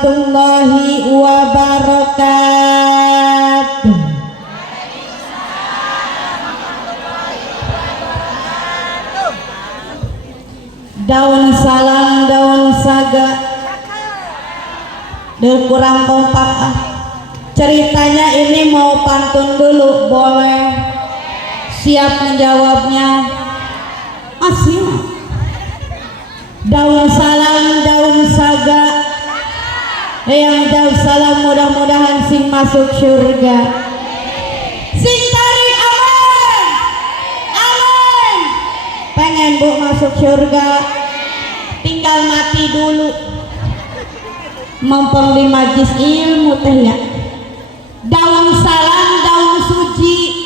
warahmatullahi wabarakatuh. Daun salam daun saga dan kurang kompak ah. Ceritanya ini mau pantun dulu, boleh? Siap menjawabnya? Siap. Daun salam daun saga, yang daun salam mudah-mudahan sing masuk surga. Sing tarik amin, amin. Pengen bu masuk surga, tinggal mati dulu. Mumpung di majlis ilmu teh ya. Daun salam daun suci,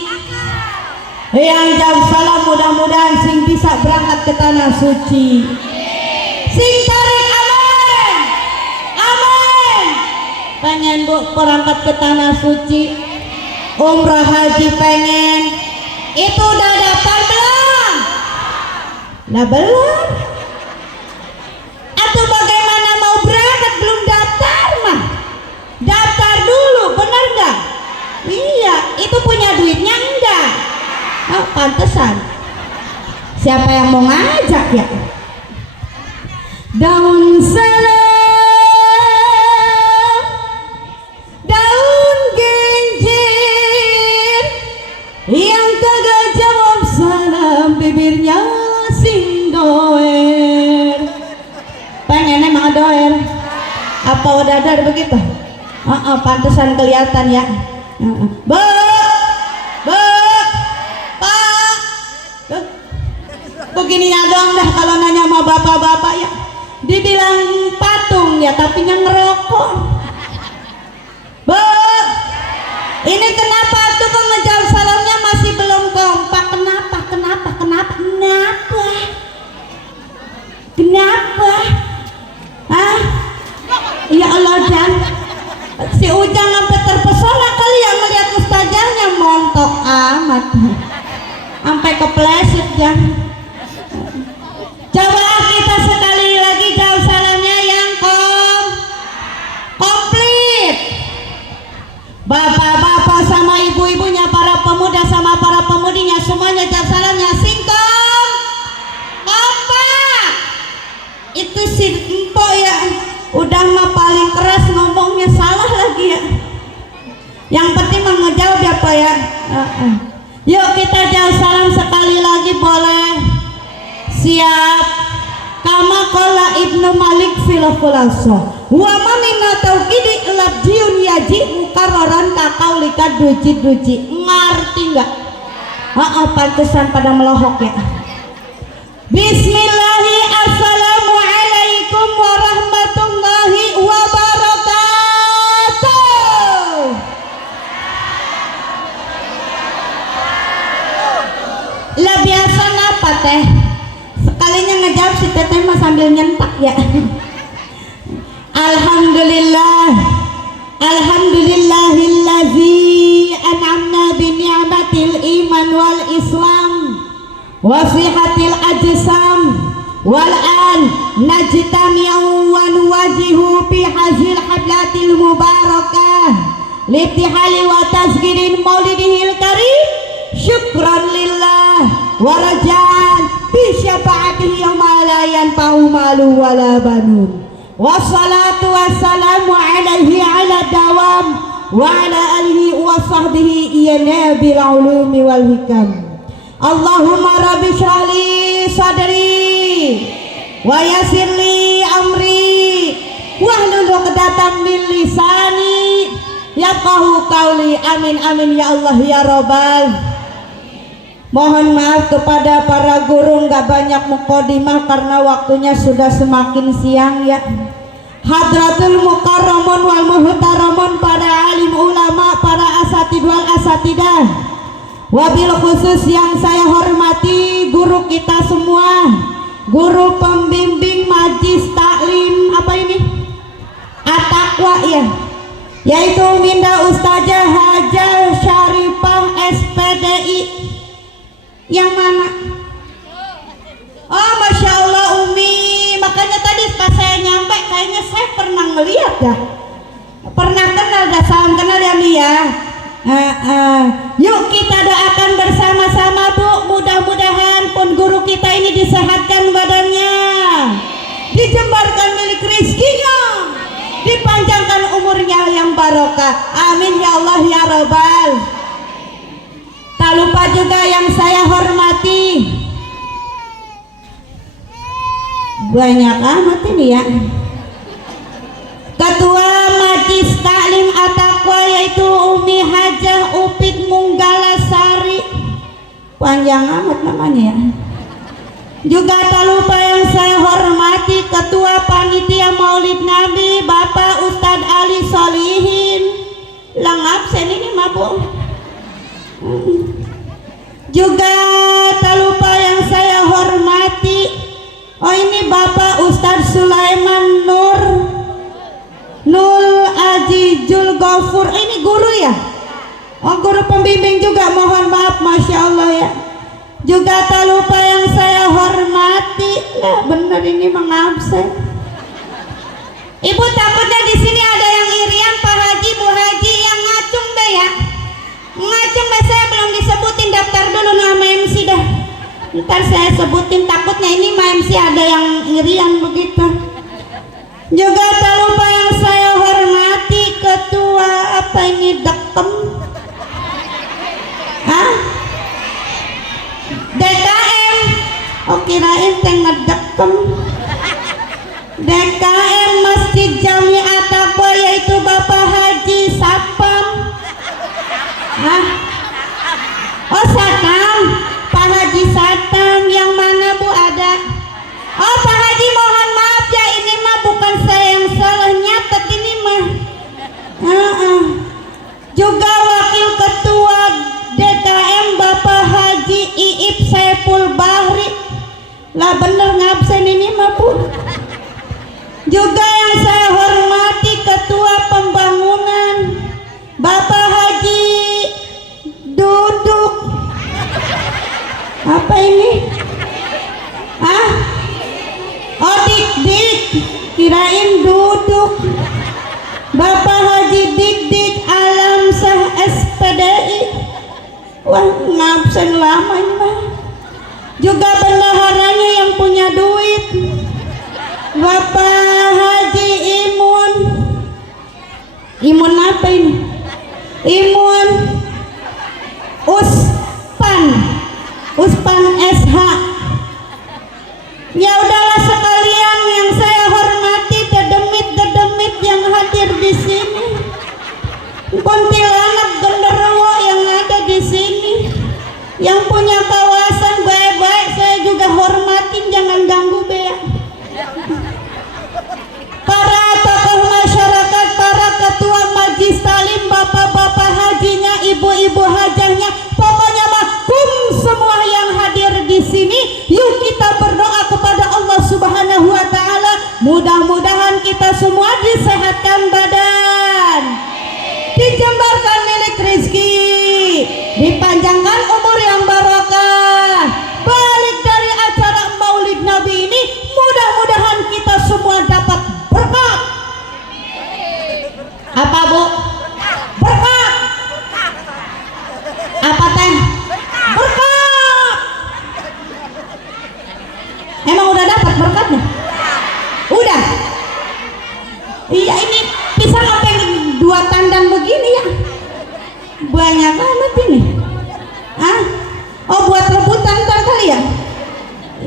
yang daun salam mudah-mudahan sing bisa berangkat ke tanah suci. Sing tarik amin, amin. Pengen bu berangkat ke tanah suci, umrah haji pengen. Itu udah daftar belum? Nah belum. Atau bagaimana mau berangkat belum daftar mah? Daftar dulu, bener nggak? Iya, itu punya duitnya enggak? Oh, pantesan. Siapa yang mau ngajak ya? Daun salam daun genjer, yang kagak jawab salam bibirnya sing doer. Pengen emang doer? Apa udah ada begitu? Pantesan kelihatan ya. Pak, begininya doang dah kalau nanya sama bapak-bapak ya. Dibilang patung ya tapi ngerokok. Ini kenapa tukang ngejawab salamnya masih belum kompak? Kenapa? Hah? Ya Allah, dan si Ujang sampai terpesona kali ya melihat ustazahnya, montok amat sampai kepleset Jang. Coba kita sekali lagi jawab salamnya yang komplit. Bapak-bapak sama ibu-ibunya, para pemuda sama para pemudinya, semuanya jawab salamnya singkong kompak. Itu si empok ya udah mah paling keras ngomongnya, salah lagi ya. Yang penting mengejawab ya Pak ya. Yuk kita jawab salam sekali lagi, boleh? Siap. Kama qala Ibnu Malik fil khulasa wa ma minna tauqidi labjiun yaji mukarraran kaqaulika duji. Ngerti enggak? Pantesan pada melohok ya. Bismillahi, assalamualaikum warahmatullahi wabarakatuh. Lah biasa ngapa teh? Sekalinya ngejawab si teteh mah sambil nyentak ya. Alhamdulillahillazi an'amna bi ni'matil iman wal islam wa sihatil ajsam wal an najtami'u wa nuwajihu fi hazil hablatil mubarakah libtihali wa tazkirin maulidihil karim. Syukran lillah wa rajaan bi syafaatihi yauma la yanfa'u malu wala banun. Wassalatu wassalamu alaihi ala dawam wa ala alihi wa sahbihi ya nabil ulumi wal hikam. Allahumma rabbi shrahli sadri wa yassirli amri wahlul 'uqdatam min lisani yafqahu qawli. Amin amin ya Allah ya Rabbal. Mohon maaf kepada para guru, nggak banyak mukadimah karena waktunya sudah semakin siang ya. Hadratul mukarramun wal muhtaramun, para alim ulama, para asatid wal asatidah, wabil khusus yang saya hormati guru kita semua, guru pembimbing majlis taklim apa ini? At-Taqwa ya, yaitu Minda Ustazah Hajah Syarifah SPDI. Yang mana? Oh Masya Allah Umi, makanya tadi pas saya nyampe kayaknya saya pernah ngeliat dah. Pernah kenal dah, salam kenal ya Mi ya. Yuk kita doakan bersama-sama Bu, mudah-mudahan pun guru kita ini disehatkan badannya, dijembarkan milik rizkinya, dipanjangkan umurnya yang barokah, amin ya Allah ya Robbal. Tak lupa juga yang saya hormati, banyak amat ini ya, Ketua Majelis Taklim At-Taqwa yaitu Umi Hajah Upik Munggalasari, panjang amat namanya ya. Juga tak lupa yang saya hormati Ketua Panitia Maulid Nabi Bapak Ustadz Ali Solihin, lang absen ini mabuk. Juga tak lupa yang saya hormati, oh ini Bapak Ustadz Sulaiman Nul Azizul Ghafur, ini guru ya? Oh guru pembimbing juga, mohon maaf, Masya Allah ya. Juga tak lupa yang saya hormati, lah bener ini mengabsen. Ibu takutnya di sini ada yang irian, Pak Haji, Bu Haji, yang ngacung deh ya. Ngacung deh, saya belum disebutin, daftar dulu nama MC dah. Ntar saya sebutin, takutnya ini MC ada yang irian begitu. Juga tak lupa yang saya hormati Ketua apa ini Dekem, DKM, oh kirain teh ngedekem. DKM Masjid Jami At-Taqwa yaitu Bapak Haji Sapam. Oh Satam, Pak Haji Satam, yang mana Bu ada? Oh Pak Haji mohon maaf ya, ini mah bukan saya yang salah nyatet ini mah. Juga Wakil Ketua DKM Bapak Haji Iip Saiful Bahri, lah bener ngabsen ini mah Bu. Juga yang saya hormati Ketua Pembangunan Bapak Haji Duduk, apa ini? Oh Dik, kirain Duduk. Bapak Haji Dik Alam Sah SPDI, wah ngabsen lama ini mah. Juga bendaharanya yang punya duit, Bapak Haji Imun apa ini? Imun Uspan SH. Ya udahlah sekalian yang saya hormati, dedemit yang hadir di sini, kuntilanak genderuwo yang ada di sini, yang punya kawasan baik-baik saya juga hormatin, jangan ganggu bea. Para tokoh masyarakat, para ketua majelis talim, bapak-bapak hajinya, ibu-ibu hajahnya, pokoknya makum semua yang hadir di sini. Yuk kita berdoa kepada Allah Subhanahu wa taala, mudah-mudahan kita semua disehatkan badan, dijembarkan milik rezeki, dipanjangkan umur yang barokah. Balik dari acara Maulid Nabi ini, mudah-mudahan kita semua dapat berkat. Apa Bu? Berkat. Apa teh? Berkat. Emang udah dapat berkatnya? Udah. Iya, ini pisang apa yang 2 tandan begini ya? Banyak amat ini. Oh buat rebutan ntar kali ya?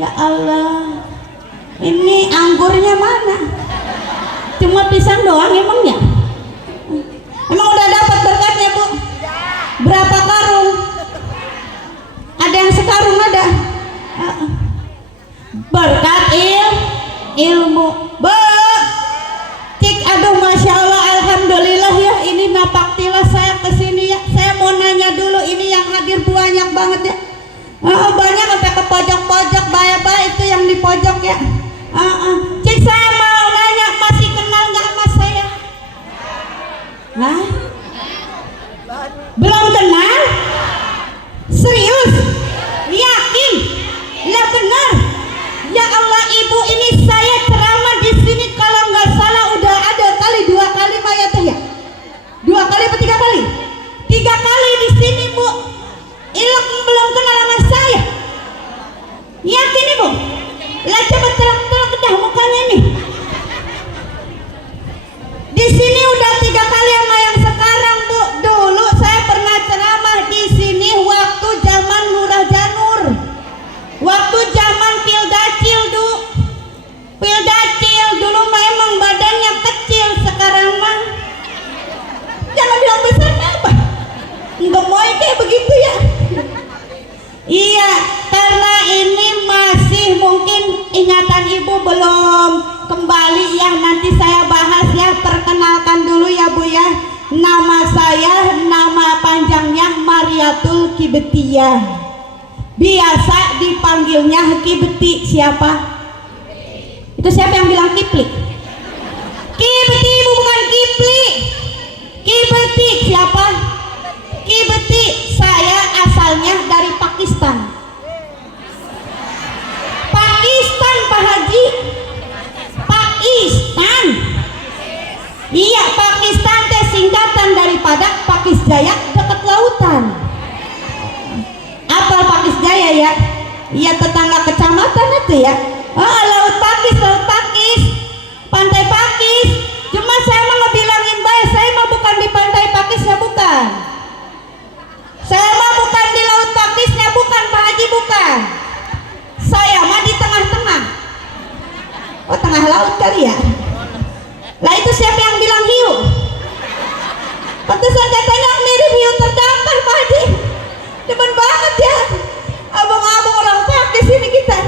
Ya Allah, ini anggurnya mana? Cuma pisang doang emangnya? Emang udah dapat berkatnya Bu? Berapa karung? Ada yang sekarung ada? Berkat ilmu. Cik, aduh Masya Allah, Alhamdulillah ya, ini napaktilah saya kesini ya. Saya mau nanya dulu, ini yang hadir banyak banget ya. Banyak sampai ke pojok-pojok, baik-baik itu yang di pojok ya. Cik, saya mau nanya, masih kenal nggak sama saya? Belum kenal? Serius? Yakin? Ya benar. Ya Allah Ibu, ini saya ceramah di sini kalau nggak salah udah ada ingatan ibu belum kembali ya, nanti saya bahas ya. Perkenalkan dulu ya Bu ya, nama saya, nama panjangnya Mariatul Kibetiyah, biasa dipanggilnya Kibeti. Siapa? Itu siapa yang bilang Kipli? Kibeti ibu, bukan Kipli. Kibeti siapa? Kibeti, saya asalnya dari Pakistan. Pakistan Pak Haji, Pakistan. Iya, Pakistan teh singkatan daripada Pakis Jaya, dekat lautan. Apa Pakis Jaya ya? Iya, tetangga kecamatan itu ya. Oh, laut Pakis, pantai Pakis. Cuma saya mah ngebilangin baik, saya mah bukan di pantai Pakisnya, bukan. Saya mah bukan di laut Pakisnya, bukan Pak Haji, bukan. Saya mah di tengah-tengah. Oh, tengah laut kali ya. Lah itu siapa yang bilang hiu? Pantesan katanya mirip hiu terdampar Pak Haji. Demen banget ya. Abang-abang orang Pakis ini kita.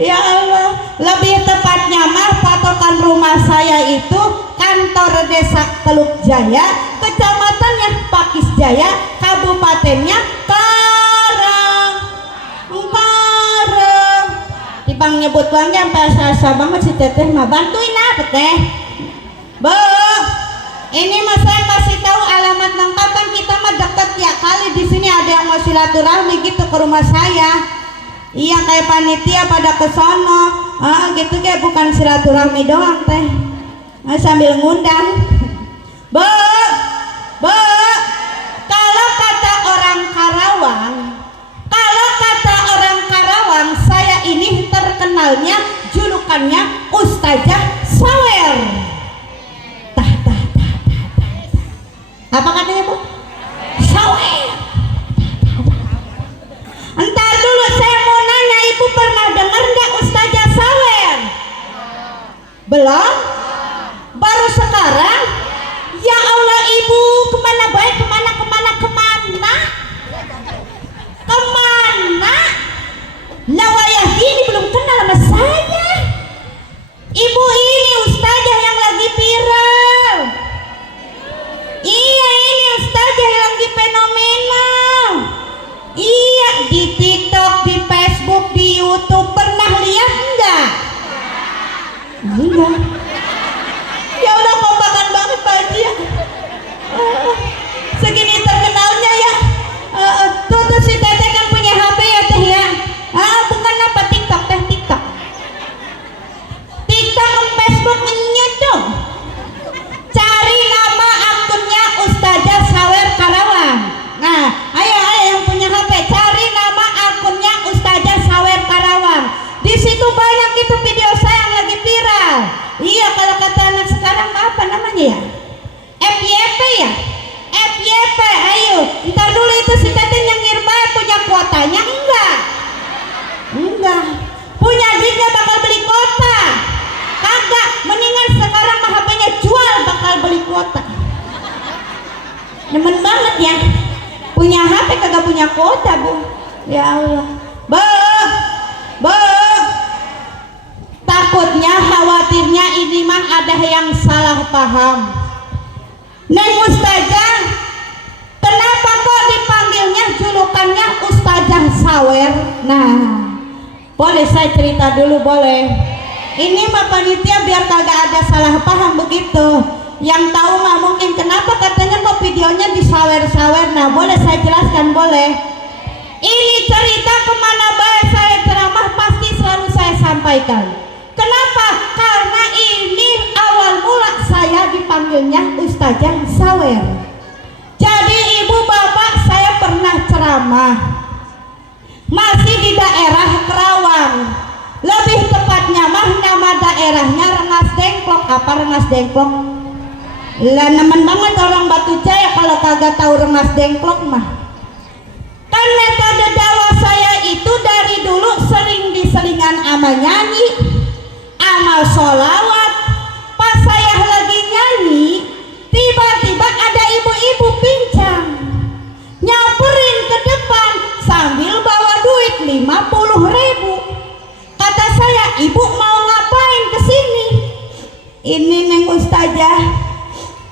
Ya Allah, lebih tepatnya mah patokan rumah saya itu kantor desa Teluk Jaya, kecamatannya Pakis Jaya, kabupatennya Karang. Tibang nyebut bangnya sampai asa-asa banget si teteh mah, bantuin apa teh? Bu, ini mah saya kasih tahu alamat lengkap, kan kita mah deket ya, kali di sini ada yang mau silaturahmi gitu ke rumah saya. Iya, kayak panitia pada kesono, gitu kayak bukan silaturahmi doang teh, sambil ngundang. Bu, kalau kata orang Karawang, saya ini terkenalnya julukannya Ustazah Sawer. Apa katanya Bu? Sawer. Entar dulu saya mau nanya, ibu pernah dengar nggak Ustazah Sawer? Belum? Baru sekarang? Ya Allah ibu, kemana baik, kemana? Lawayah ini belum kenal sama saya. Ibu ini Ustazah yang lagi viral. Iya, ini Ustazah yang lagi fenomenal. Iya, di TikTok, di Facebook, di YouTube, pernah lihat enggak? Enggak. Ya udah, kompakan banget Pak Haji ya. Segini terkenalnya ya. Tuh si teteh kan punya HP ya teh ya. Bukan apa TikTok teh, TikTok, Facebook dong. Cari nama akunnya Ustazah Sawer Karawang. Nah, ayo yang punya HP, cari nama akunnya Ustazah Sawer Karawang. Di situ banyak itu video saya yang lagi viral. Iya, kalau kata anak sekarang apa namanya ya? FYP ya? FYP, ayo. Ntar dulu itu si teteh nyengir banget, punya kuotanya enggak? Enggak. Punya duitnya bakal beli kuota? Kagak. Mendingan sekarang mah HP-nya jual, bakal beli kuota. Demen banget ya. Punya HP kagak punya kuota Bu. Ya Allah. Bu. Takutnya, khawatirnya ini mah ada yang salah paham. Neng Ustazah, kenapa kok dipanggilnya julukannya Ustazah Sawer? Nah, boleh saya cerita dulu, boleh? Ini mah panitia biar kagak ada salah paham begitu. Yang tahu mah mungkin kenapa katanya kok videonya disawer-sawer. Nah, boleh saya jelaskan, boleh? Ini cerita kemana baik saya ceramah pasti selalu saya sampaikan. Kenapa? Karena ini awal mula saya dipanggilnya Ustazah Sawer. Jadi ibu bapak saya pernah ceramah masih di daerah Kerawang, lebih tepatnya mah nama daerahnya Rengas Dengklok. Apa Rengas Dengklok? Lah nemen banget orang Batu Jaya kalau kagak tahu Rengas Dengklok mah. Kan metode dakwah saya itu dari dulu sering diselingan ama nyanyi, ama sholawat. Pas saya lagi nyanyi, tiba-tiba ada ibu-ibu pincang nyamperin ke depan sambil bawa duit 50.000. Kata saya, ibu mau ngapain kesini? Ini neng ustazah,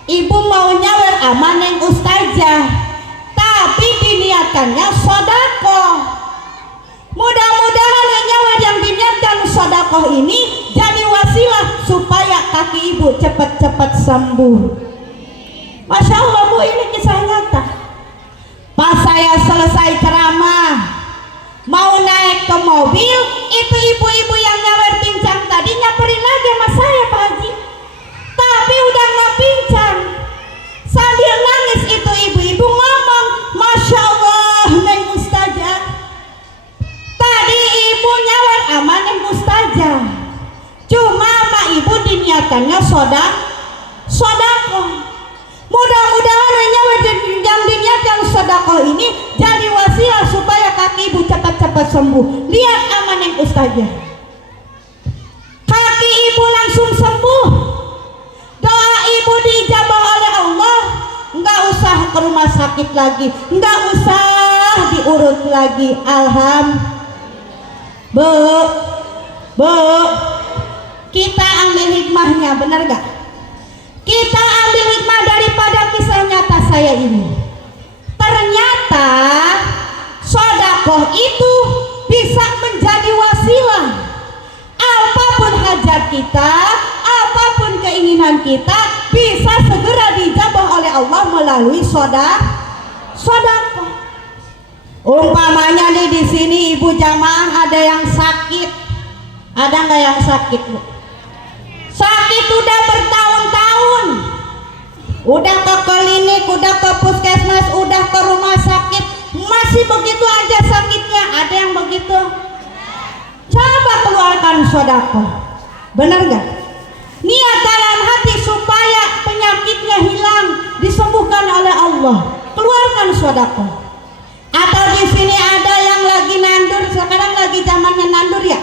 ibu mau nyawer aman neng ustazah, tapi diniatkannya sodakoh. Mudah-mudahan nyawer yang diniatkan sodakoh ini jadi wasilah supaya kaki ibu cepat-cepat sembuh. Masya Allah Bu, ini kisah nyata. Pas saya selesai ceramah, mau naik ke mobil, itu ibu-ibu yang nyawer pincang tadi nyamperin lagi sama saya Pak Haji, tapi udah nggak pincang. Sambil nangis itu ibu-ibu ngomong, Masya Allah neng ustazah, tadi ibu nyawer aman neng ustazah, cuma sama ibu diniatannya sodakoh. Mudah-mudahan nyawer yang diniatkan sodakoh ini jadi wasilah supaya kaki ibu cepat-cepat sembuh. Lihat aman yang ustazah, kaki ibu langsung sembuh, doa ibu diijabah oleh Allah, nggak usah ke rumah sakit lagi, nggak usah diurut lagi. Alhamdulillah. Bu, kita ambil hikmahnya, benar gak? Kita ambil hikmah daripada kisah nyata saya ini. Ternyata sodakoh itu bisa menjadi wasilah. Apapun hajat kita, apapun keinginan kita, bisa segera dijabah oleh Allah melalui sodakoh. Umpamanya nih di sini ibu jamaah ada yang sakit, ada nggak yang sakit Bu? Sakit udah bertahun-tahun, udah ke klinik, udah ke puskesmas, udah ke rumah sakit, masih begitu aja sakitnya. Ada yang begitu? Coba keluarkan sodakoh, bener gak? Niat dalam hati supaya penyakitnya hilang, disembuhkan oleh Allah, keluarkan sodakoh. Atau di sini ada yang lagi nandur, sekarang lagi zamannya nandur ya,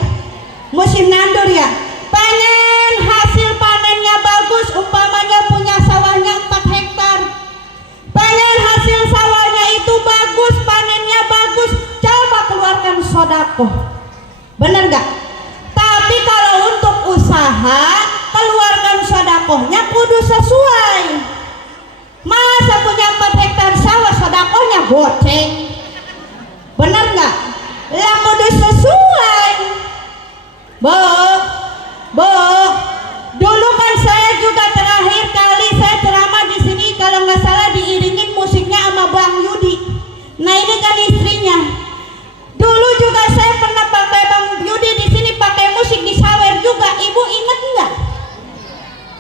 musim nandur ya, pengen hasil panennya bagus, umpamanya punya sawahnya 4 hektar, pengen hasil sawahnya itu bagus, panennya bagus, coba keluarkan sodakoh, bener gak? Tapi kalau untuk usaha, keluarkan sodakohnya kudu sesuai. Masa punya 4 hektar sawah sodakohnya goceng, bener gak? Lah kudu sesuai. Bu, dulu kan saya juga terakhir kali saya ceramah di sini kalau nggak salah diiringin musiknya sama Bang Yudi. Nah ini kan istrinya. Dulu juga saya pernah pakai Bang Yudi di sini pakai musik di sawer juga. Ibu inget nggak?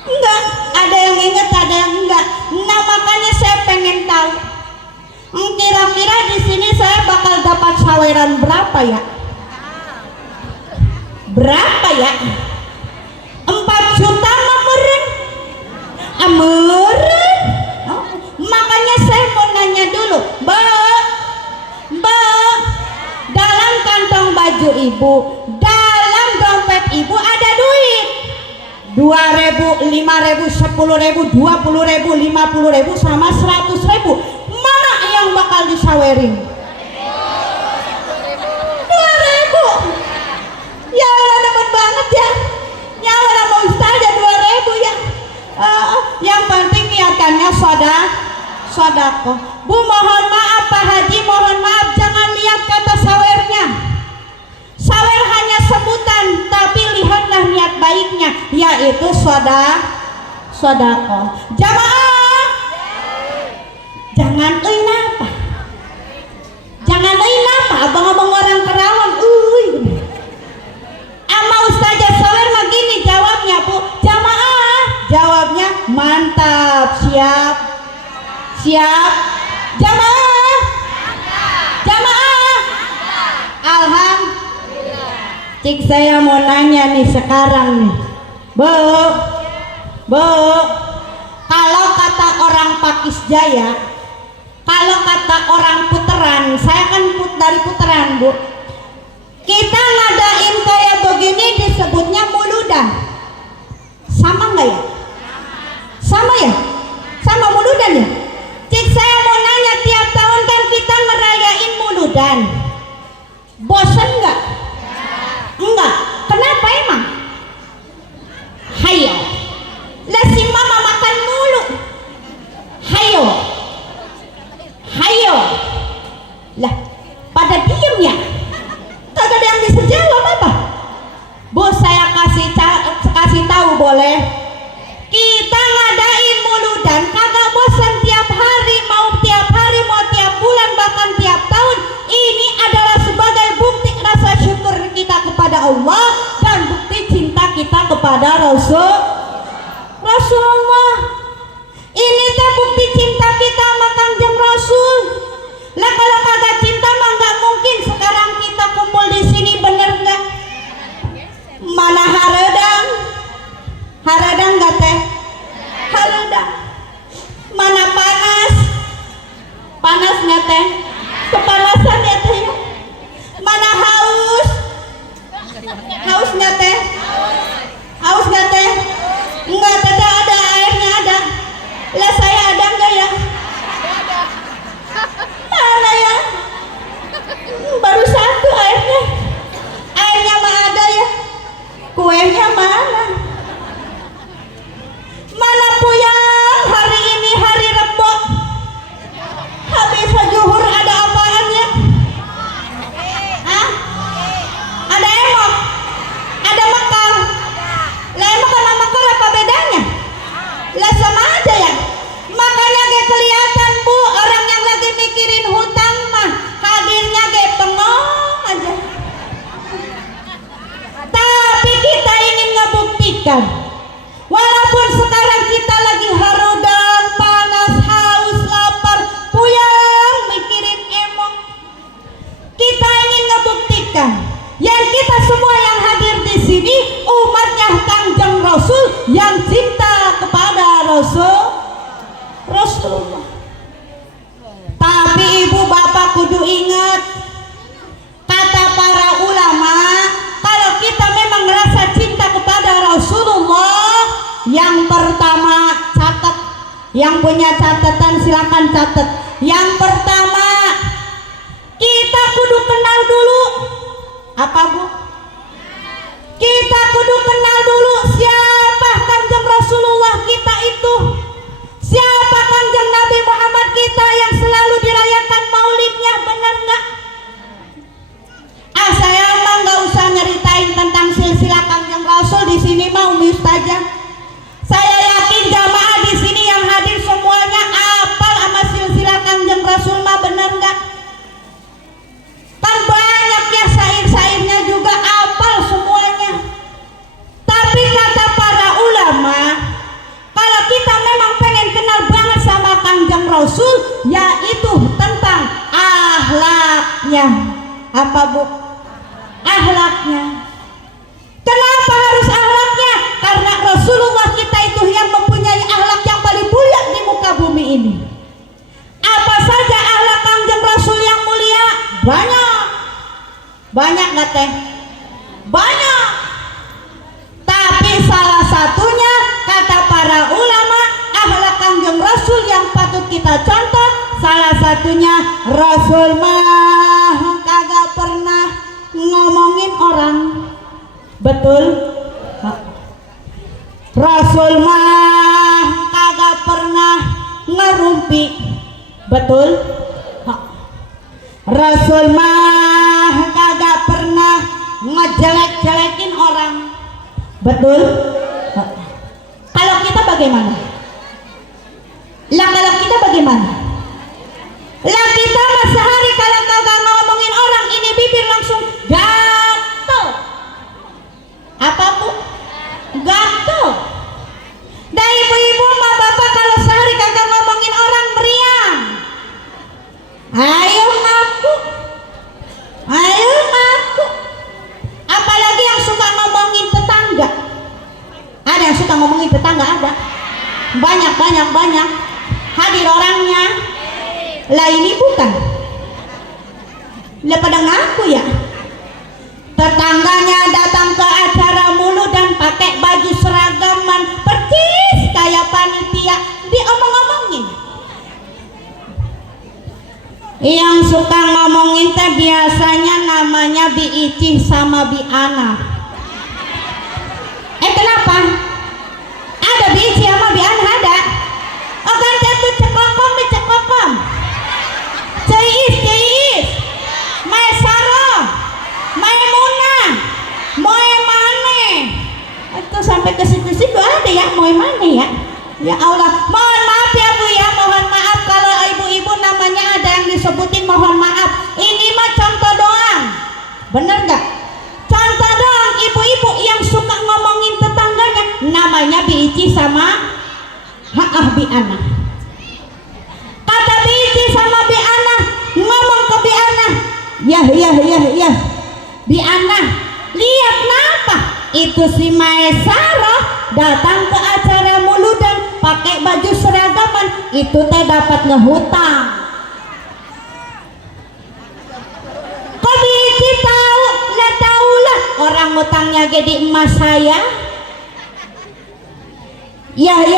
Enggak. Ada yang inget, ada yang enggak. Nah makanya saya pengen tahu. Kira-kira di sini saya bakal dapat saweran berapa ya? Berapa ya? 4 juta meren? Meren? Oh, makanya saya mau nanya dulu, Mbak, dalam kantong baju ibu, dalam dompet ibu ada duit 2.000, 5.000, 10.000, 20.000, 50.000 sama 100.000. Mana yang bakal disawerin? 2.000. Ya Allah, dapat banget ya. Nyawa sama ustazah 2.000 ya. Yang penting niatannya sodakoh. Bu mohon maaf Pak Haji, mohon maaf, jangan lihat kata sawernya. Sawer hanya sebutan, tapi lihatlah niat baiknya, yaitu sodakoh. Jamaah, jangan apa? Jangan apa? Abang-abang orang Kerawang, ama ustazah sawer mah gini jawabnya Bu. Jamaah, jawabnya mantap, siap. Jamaah, alhamdulillah. Cik saya mau nanya nih sekarang nih, Bu, kalau kata orang Pakis Jaya, kalau kata orang Puteran, saya kan dari Puteran Bu, kita ngadain kayak begini disebutnya muludan. Sama nggak ya? Sama ya? Sama muludan ya? Cik saya mau nanya, tiap tahun kan kita ngerayain muludan, bosen nggak? Enggak. Kenapa emang? kepada Allah dan bukti cinta kita kepada Rasulullah. Ini teh bukti cinta kita sama Kangjeng Rasul. Lah kalau kagak cinta mah nggak mungkin sekarang kita kumpul di sini, bener nggak? Mana haredang? Haredang nggak teh? Haredang. Mana panas? Panas nggak teh? Kepanasan ya teh? Mana haus? Haus nggak teh? Haus nggak teh? Nggak ada airnya ada. Lah saya ada nggak ya? Mana ya? Baru satu airnya. Airnya mah ada ya. Kuenya mana? Mana puyang hari ini hari Rebo? Habis zuhur ada apaan ya? Hah? Ada emok? Ada mekar? Lah emok sama mekar apa bedanya? Lah sama aja ya? Makanya gak kelihatan bu, orang yang lagi mikirin hutang mah hadirnya gak bengong aja. Tapi kita ingin ngebuktikan, walaupun sekarang kita lagi harudan, panas, haus, lapar, puyang, mikirin emok, kita ingin ngebuktikan yang kita semua yang hadir di sini umatnya Kangjeng Rasul yang cinta kepada Rasulullah. Tapi ibu bapak kudu ingat kata para ulama, kalau kita memang merasa cinta kepada Rasulullah, yang pertama catat, yang punya catatan silakan catat. Yang pertama kita kudu kenal dulu. Apa bu? Kita kudu kenal dulu siapa Kangjeng Rasulullah kita itu. Siapa Kangjeng Nabi Muhammad kita yang selalu dirayakan maulidnya, benar nggak? Saya mah nggak usah nyeritain tentang silsilah Kangjeng Rasul di sini mah Umi Ustazah. Saya yakin jamaah di sini yang hadir semuanya apal sama silsilah Kangjeng Rasul mah, benar nggak? Kan banyak ya syair-syairnya juga apal semuanya. Tapi kata para ulama, kalau kita memang pengen kenal banget sama Kangjeng Rasul, yaitu tentang akhlaknya. Apa bu? Akhlaknya. Kenapa harus akhlaknya? Karena Rasulullah kita itu yang mempunyai akhlak yang paling mulia di muka bumi ini. Apa saja akhlak Kangjeng Rasul yang mulia? Banyak. Banyak nggak teh? Banyak. Tapi salah satunya kata para ulama, akhlak Kangjeng Rasul yang patut kita contoh, salah satunya Rasul mah kagak pernah ngomongin orang. Betul? Rasul mah kagak pernah ngerumpi. Betul? Rasul mah kagak pernah ngejelek-jelekin orang. Betul? Kalau kita bagaimana? Lah kalau kita bagaimana? Lah kita mah sehari kalau kagak ngomongin orang, ini bibir langsung gatel. Apa bu? Gatel. Dan ibu-ibu sama bapak kalau sehari kagak ngomongin orang meriang. Ayo ngaku. Ayo ngaku. Apalagi yang suka ngomongin tetangga. Ada yang suka ngomongin tetangga, ada. Banyak. Hadir orangnya. Lah ini bukan. Lah pada ngaku ya. Tetangganya datang ke acara mulu dan pakai baju seragaman persis kayak panitia, diomong-omongin. Yang suka ngomongin teh biasanya namanya Bi Icih sama Bi Ana. Kenapa? Ada Bi Icih sama Bi Ana ada. Oh kan jatuh cekokom di cekokom. Ceis, Mae Saroh, Mae Munah, Moe Mane. Itu sampai ke situ-situ ada ya Moe Mane ya. Ya Allah, mohon maaf ya Bu ya, mohon maaf kalau ibu-ibu namanya ada yang disebutin, mohon maaf. Ini mah contoh doang. Bener gak? Contoh doang. suka ngomongin tetangganya, namanya Bici sama Bi Ana. Kata Bici sama Bi Ana, ngomong ke Bi Ana, ya Bi Ana, lihat napa itu si Maesaro datang ke acara muludan pakai baju seragaman, itu teh dapat ngehutang. Kok Bici tahu? Lah tahulah, orang ngutangnya gede emas saya. Ya Bi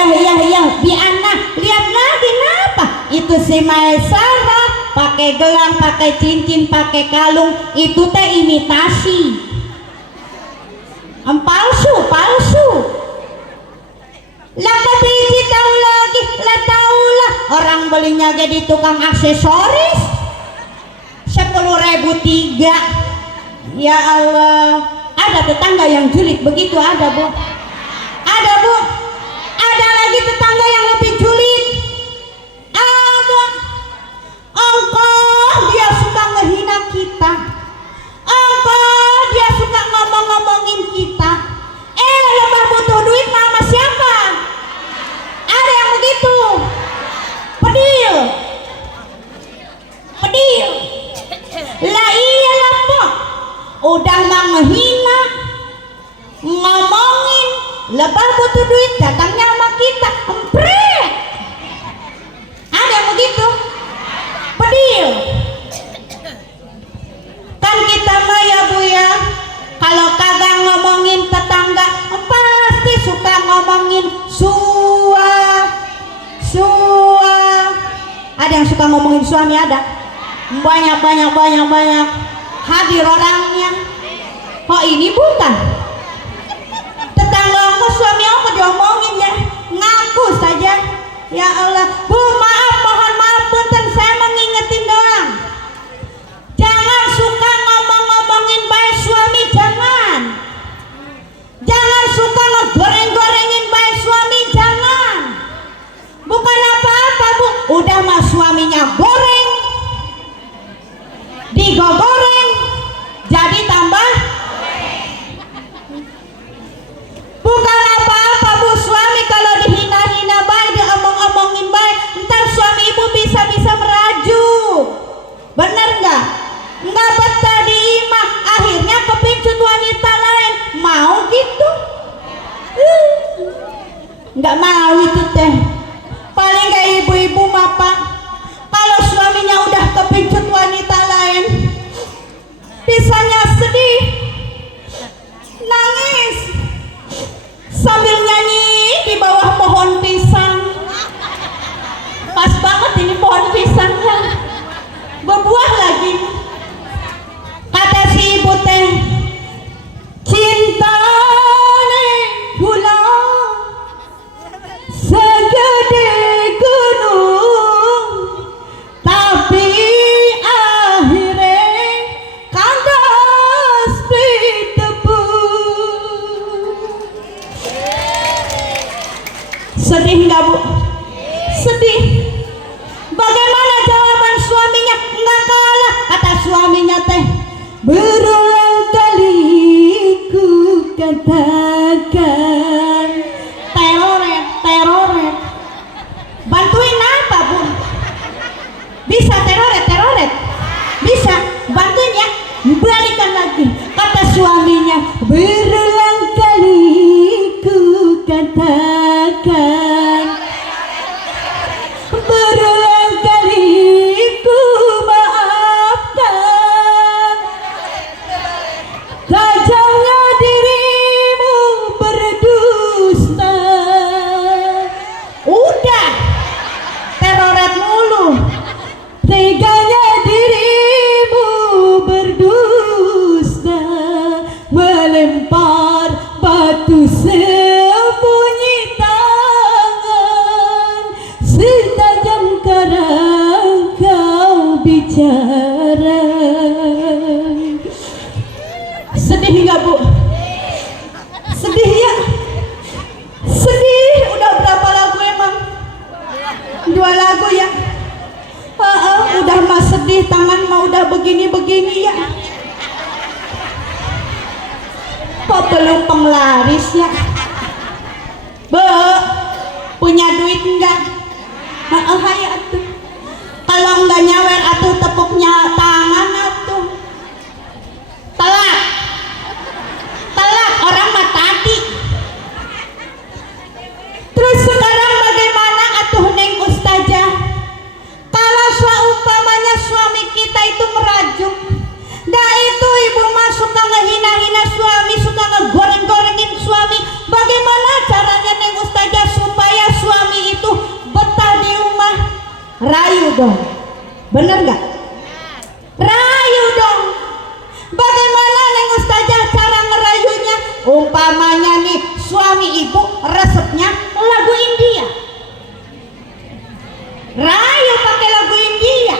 Ana, lihat lagi napa itu si Maesaro pakai gelang, pakai cincin, pakai kalung, itu teh imitasi, palsu. Lah kok Bici tahu lagi? Lah tahulah, orang belinya jadi tukang aksesoris 10.003. Ya Allah, ada tetangga yang julid begitu, ada Bu? Ada Bu? Ada lagi tetangga yang lebih julid? Ada. Engkau dia suka ngehina kita, engkau dia suka ngomong-ngomongin kita. Lebah butuh duit sama siapa? Ada yang begitu? Pedil. Lah iyalah Po, udah mah ngehina, ngomongin, lebah butuh duit, datangnya sama kita, empret. Ada yang begitu? Pedil. Kan kita mah ya Bu ya, kalau kagak ngomongin tetangga pasti suka ngomongin suah. Ada yang suka ngomongin suami? Ada banyak hadir orangnya. Oh ini bukan tetangga aku, suami aku diomongin ya, ngaku saja. Ya Allah Bu, maaf, mohon maaf punten, saya mengingetin doang. Jangan suka ngomong-ngomongin baik suami, jangan suka ngegoreng-gorengin baik suami, jangan. Bukan apa-apa Bu, udah mah suaminya goreng, digoreng jadi tambah. Bukan apa-apa Bu, suami kalau dihina-hina baik, diomong-omongin baik, ntar suami ibu bisa merajuk. Bener nggak? Nggak betah diima, akhirnya kepincut wanita lain. Mau gitu? Nggak mau itu teh. Paling nggak ibu-ibu mah Pak, kalau suaminya udah kepincut wanita lain, bisanya sedih, nangis, sambil nyanyi di bawah pohon pisang. Pas banget ini pohon pisangnya, berbuah lagi. Kata si ibu teh, cinta pulau segede gunung, tapi akhirnya kandas debu. Sedih nggak Bu? Sedih. Bagaimana jawaban suaminya? Nggak kalah, kata suaminya teh, berulang kali ku katakan. Teroret. Bantuin apa Bu? Bisa teroret? Bisa, bantuin ya. Balikan lagi, kata suaminya, berulang kali ku katakan, berulang kali ku maafkan, tajamnya dirimu ya. Be, punya duit enggak? Hai atuh. Kalau enggak nyawer atuh tepuknya tangan atuh. Telak. Telak orang mah tadi. Terus sekarang bagaimana atuh Neng Ustazah? Kalau seumpamanya suami kita itu merajuk, dah itu ibu mah suka ngehina-hina suami, suka ngegoreng-gorengin suami. Bagaimana caranya Neng Ustazah supaya suami itu betah di rumah? Rayu dong, bener nggak? Rayu dong. Bagaimana Neng Ustazah cara ngerayunya? Umpamanya nih suami ibu resepnya lagu India, rayu pakai lagu India.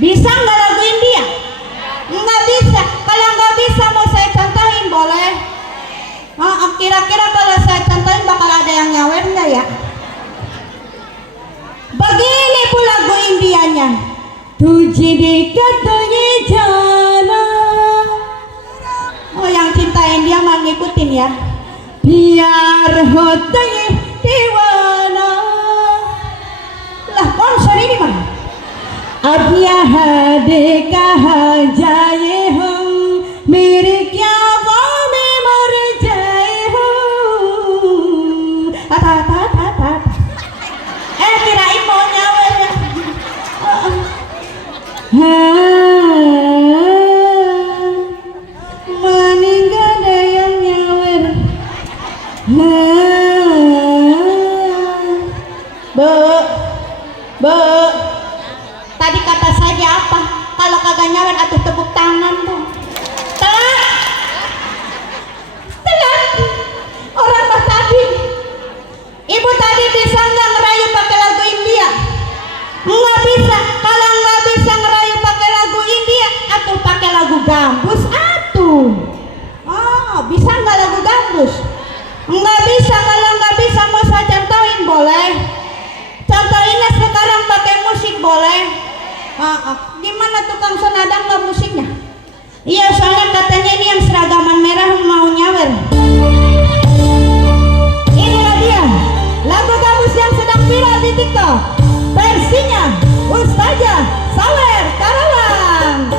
Bisa nggak lagu India? Nggak bisa. Kalau nggak bisa mau saya contohin boleh? Kira-kira kalau saya contohin bakal ada yang nyawer nggak ya? Begini pula lagu Indianya. Tuji dikataye jana. Oh yang cinta India mah ngikutin ya. Biar hotaye diwana. Lah konser ini mah. अब यहाँ देखा जाए हम मेरे क्या गाँव में मर जाए हम kirain mau nyawer ya. Meninggal ada yang nyawer. Be tadi kata saya apa? Kalau kagak nyawer atuh tepuk tangan tuh. Telat. Telat. Orang mah tadi. Ibu tadi bisa nggak ngerayu pakai lagu India? Nggak bisa. Kalau nggak bisa ngerayu pakai lagu India, atuh pakai lagu gambus atuh. Oh, bisa nggak lagu gambus? Nggak bisa. Kalau nggak bisa mau saya contohin boleh? Contohinnya sekarang pakai musik boleh? Gimana tukang senada nggak musiknya? Iya soalnya katanya ini yang seragaman merah mau nyawer. Inilah dia lagu gambus yang sedang viral di TikTok. Versinya Ustazah Sawer Karawang.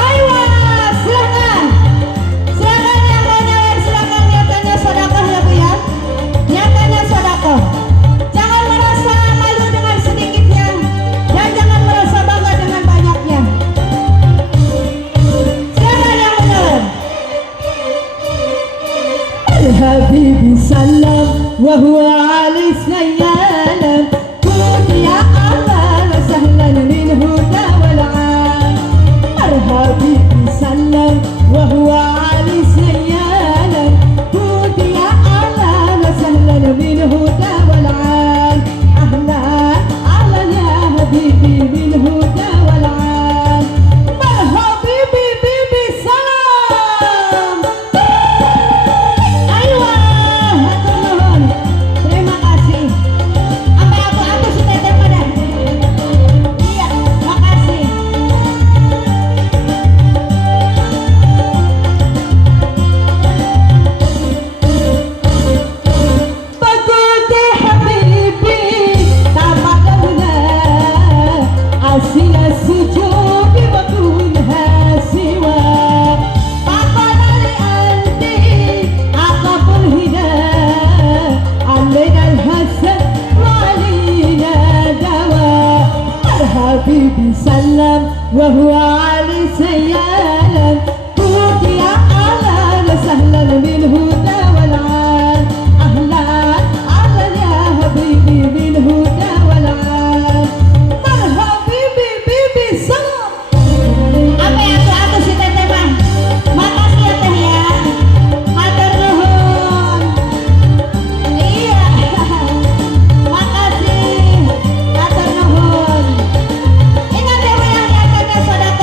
Ayo silakan. Silakan yang mau nyawer silakan. Nyatanya sedekah ya Bu ya. Nyatanya sedekah. Jangan merasa malu dengan sedikitnya. Dan jangan merasa bangga dengan banyaknya. Silakan yang menyawer. Habibi salam wa huwa ali sayyalam. Qul ya Allah wa sahlan min huda wal an. Habibi salam wa huwa ali sayyalam. Qul ya Allah wa sahlan min huda wal an. Ahlan ahlan ya habibi min huda wal an. Habibi bibi salam. Ayo hatur nuhun. Terima kasih. Sampai aku si teteh pada. Iya, makasih. Baguti habibi tamaduna asila sujudi wa kunha siwa faqala anti aqabul hida alaina alhasan wa alaina dawa. Habibi salam wa huwa ali sayyalam. Qul ya ahlan wa sahlan min huda wal an. Ahlan ahlan ya habibi min huda wal an. Habibi bibi salam. Apa ya tuh aku si teteh mah. Makasih ya teh ya. Hatur nuhun. Iya. Makasih. Hatur nuhun. Ingat ya Bu ya, nyatanya sedekah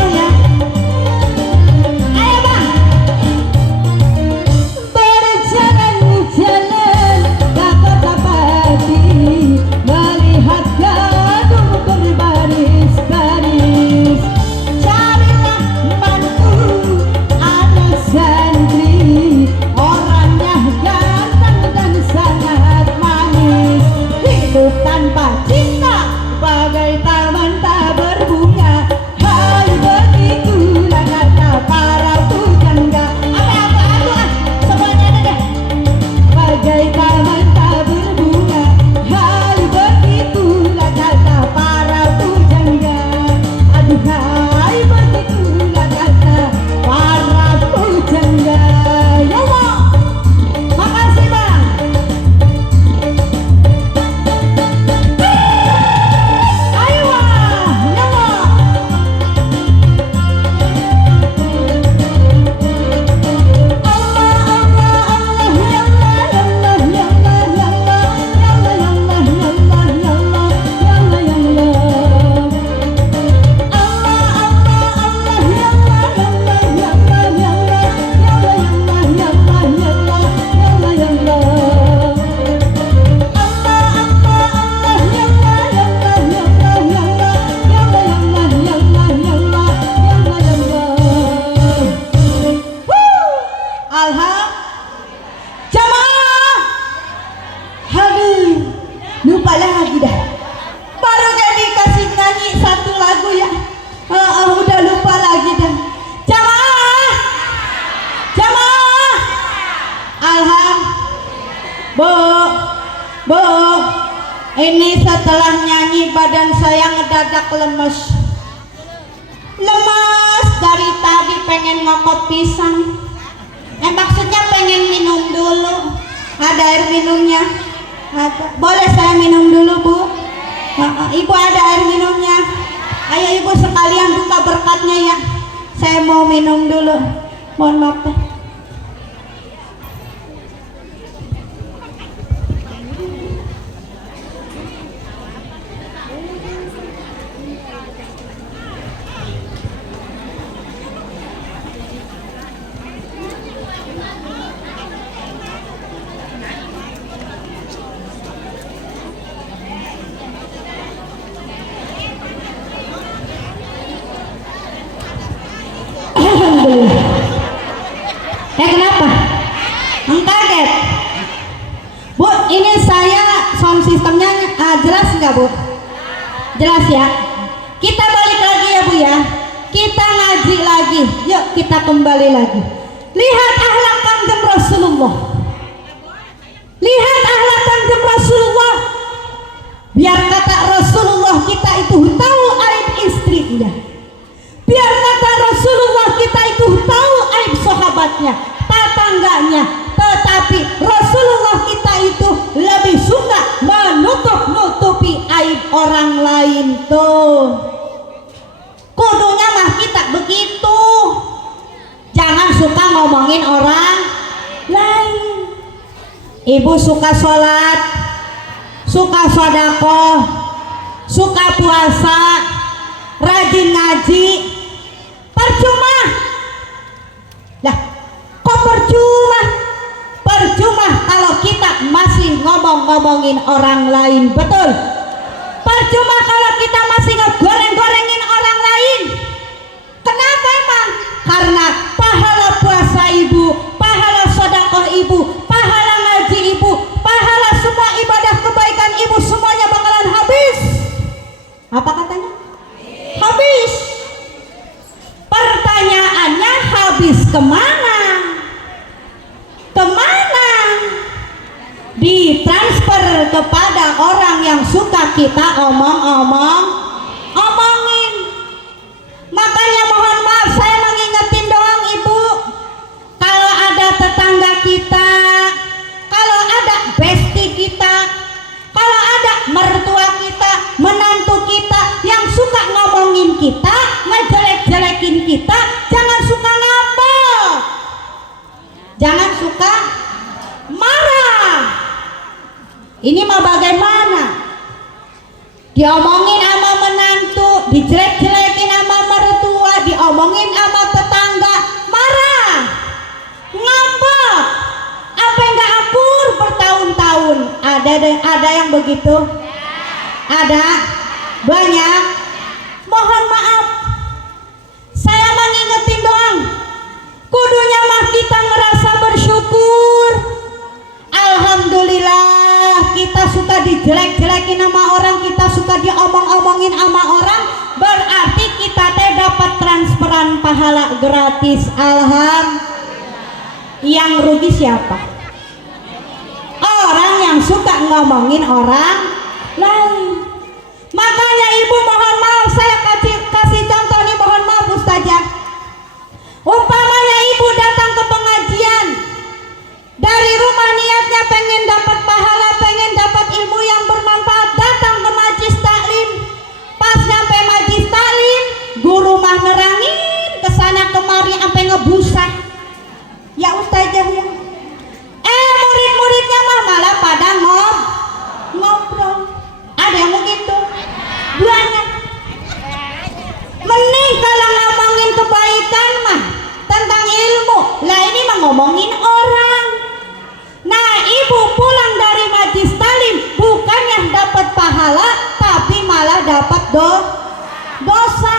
lupa lagi dah. Baru jadi kasih nyanyi satu lagu ya. Udah lupa lagi dah. Jamaah, jamaah. Bu, ini setelah nyanyi badan saya ngedadak lemes. Lemes dari tadi pengen ngokot pisang. Maksudnya pengen minum dulu. Ada air minumnya? Ada. Boleh saya minum dulu, Bu? Ibu ada air minumnya? Ayo Ibu sekalian buka berkatnya ya. Saya mau minum dulu. Mohon maaf. Kenapa? Kaget. Bu, ini saya sound sistemnya jelas nggak Bu? Jelas ya. Kita balik lagi ya Bu ya. Kita ngaji lagi. Yuk kita kembali lagi. Lihat akhlak Kanjeng Rasulullah. Lihat akhlak Kanjeng Rasulullah. Biar kata Rasulullah kita itu tahu aib istrinya. Biar kata Rasulullah kita itu tahu aib sahabatnya, tetangganya, tetapi Rasulullah kita itu lebih suka menutup-nutupi aib orang lain tuh. Kudunya mah kita begitu. Jangan suka ngomongin orang lain. Ibu suka sholat, suka sedekah, suka puasa, rajin ngaji, percuma lah. Kok percuma? Percuma kalau kita masih ngomong-ngomongin orang lain. Betul? Percuma kalau kita masih ngegoreng-gorengin orang lain. Kenapa emang? Karena pahala puasa ibu, pahala sedekah ibu, pahala ngaji ibu, pahala semua ibadah kebaikan ibu semuanya bakalan habis. Apa katanya? Habis. Pertanyaannya habis kemana? Kemana? Ditransfer kepada orang yang suka kita omongin. Makanya mohon maaf saya mengingetin doang Ibu. Kalau ada tetangga kita, kalau ada bestie kita, kalau ada mertua kita, menantu kita yang suka ngomongin kita, ngejelek-jelekin kita, jangan suka ngambek, jangan suka marah. Ini mah bagaimana? Diomongin sama menantu, dijelek-jelekin sama mertua, diomongin sama tetangga, marah, ngambek, apa enggak akur bertahun-tahun. Ada yang begitu? Ada? Banyak? Mohon maaf, saya mengingetin doang. Kudunya mah kita ngerasa bersyukur. Alhamdulillah kita suka dijelek-jelekin sama orang, kita suka diomong-omongin sama orang, berarti kita teh dapat transferan pahala gratis. Alhamdulillah. Yang rugi siapa? Orang yang suka ngomongin orang lain. Makanya Ibu mohon maaf, saya kasih contoh nih, mohon maaf Ustazah. Umpamanya Ibu datang ke pengajian, dari rumah niatnya pengen dapat pahala, pengen dapat ilmu yang bermanfaat, datang ke majlis taklim. Pas nyampe majlis taklim, guru mah nerangin kesana kemari sampai ngebusah. Ya Ustazah ya. Murid-muridnya mah malah pada ngobrol. Ada yang begitu? Banyak. Mending kalau ngomongin kebaikan mah tentang ilmu, lah ini mah ngomongin orang. Nah Ibu pulang dari majlis talim bukannya dapat pahala, tapi malah dapat dosa.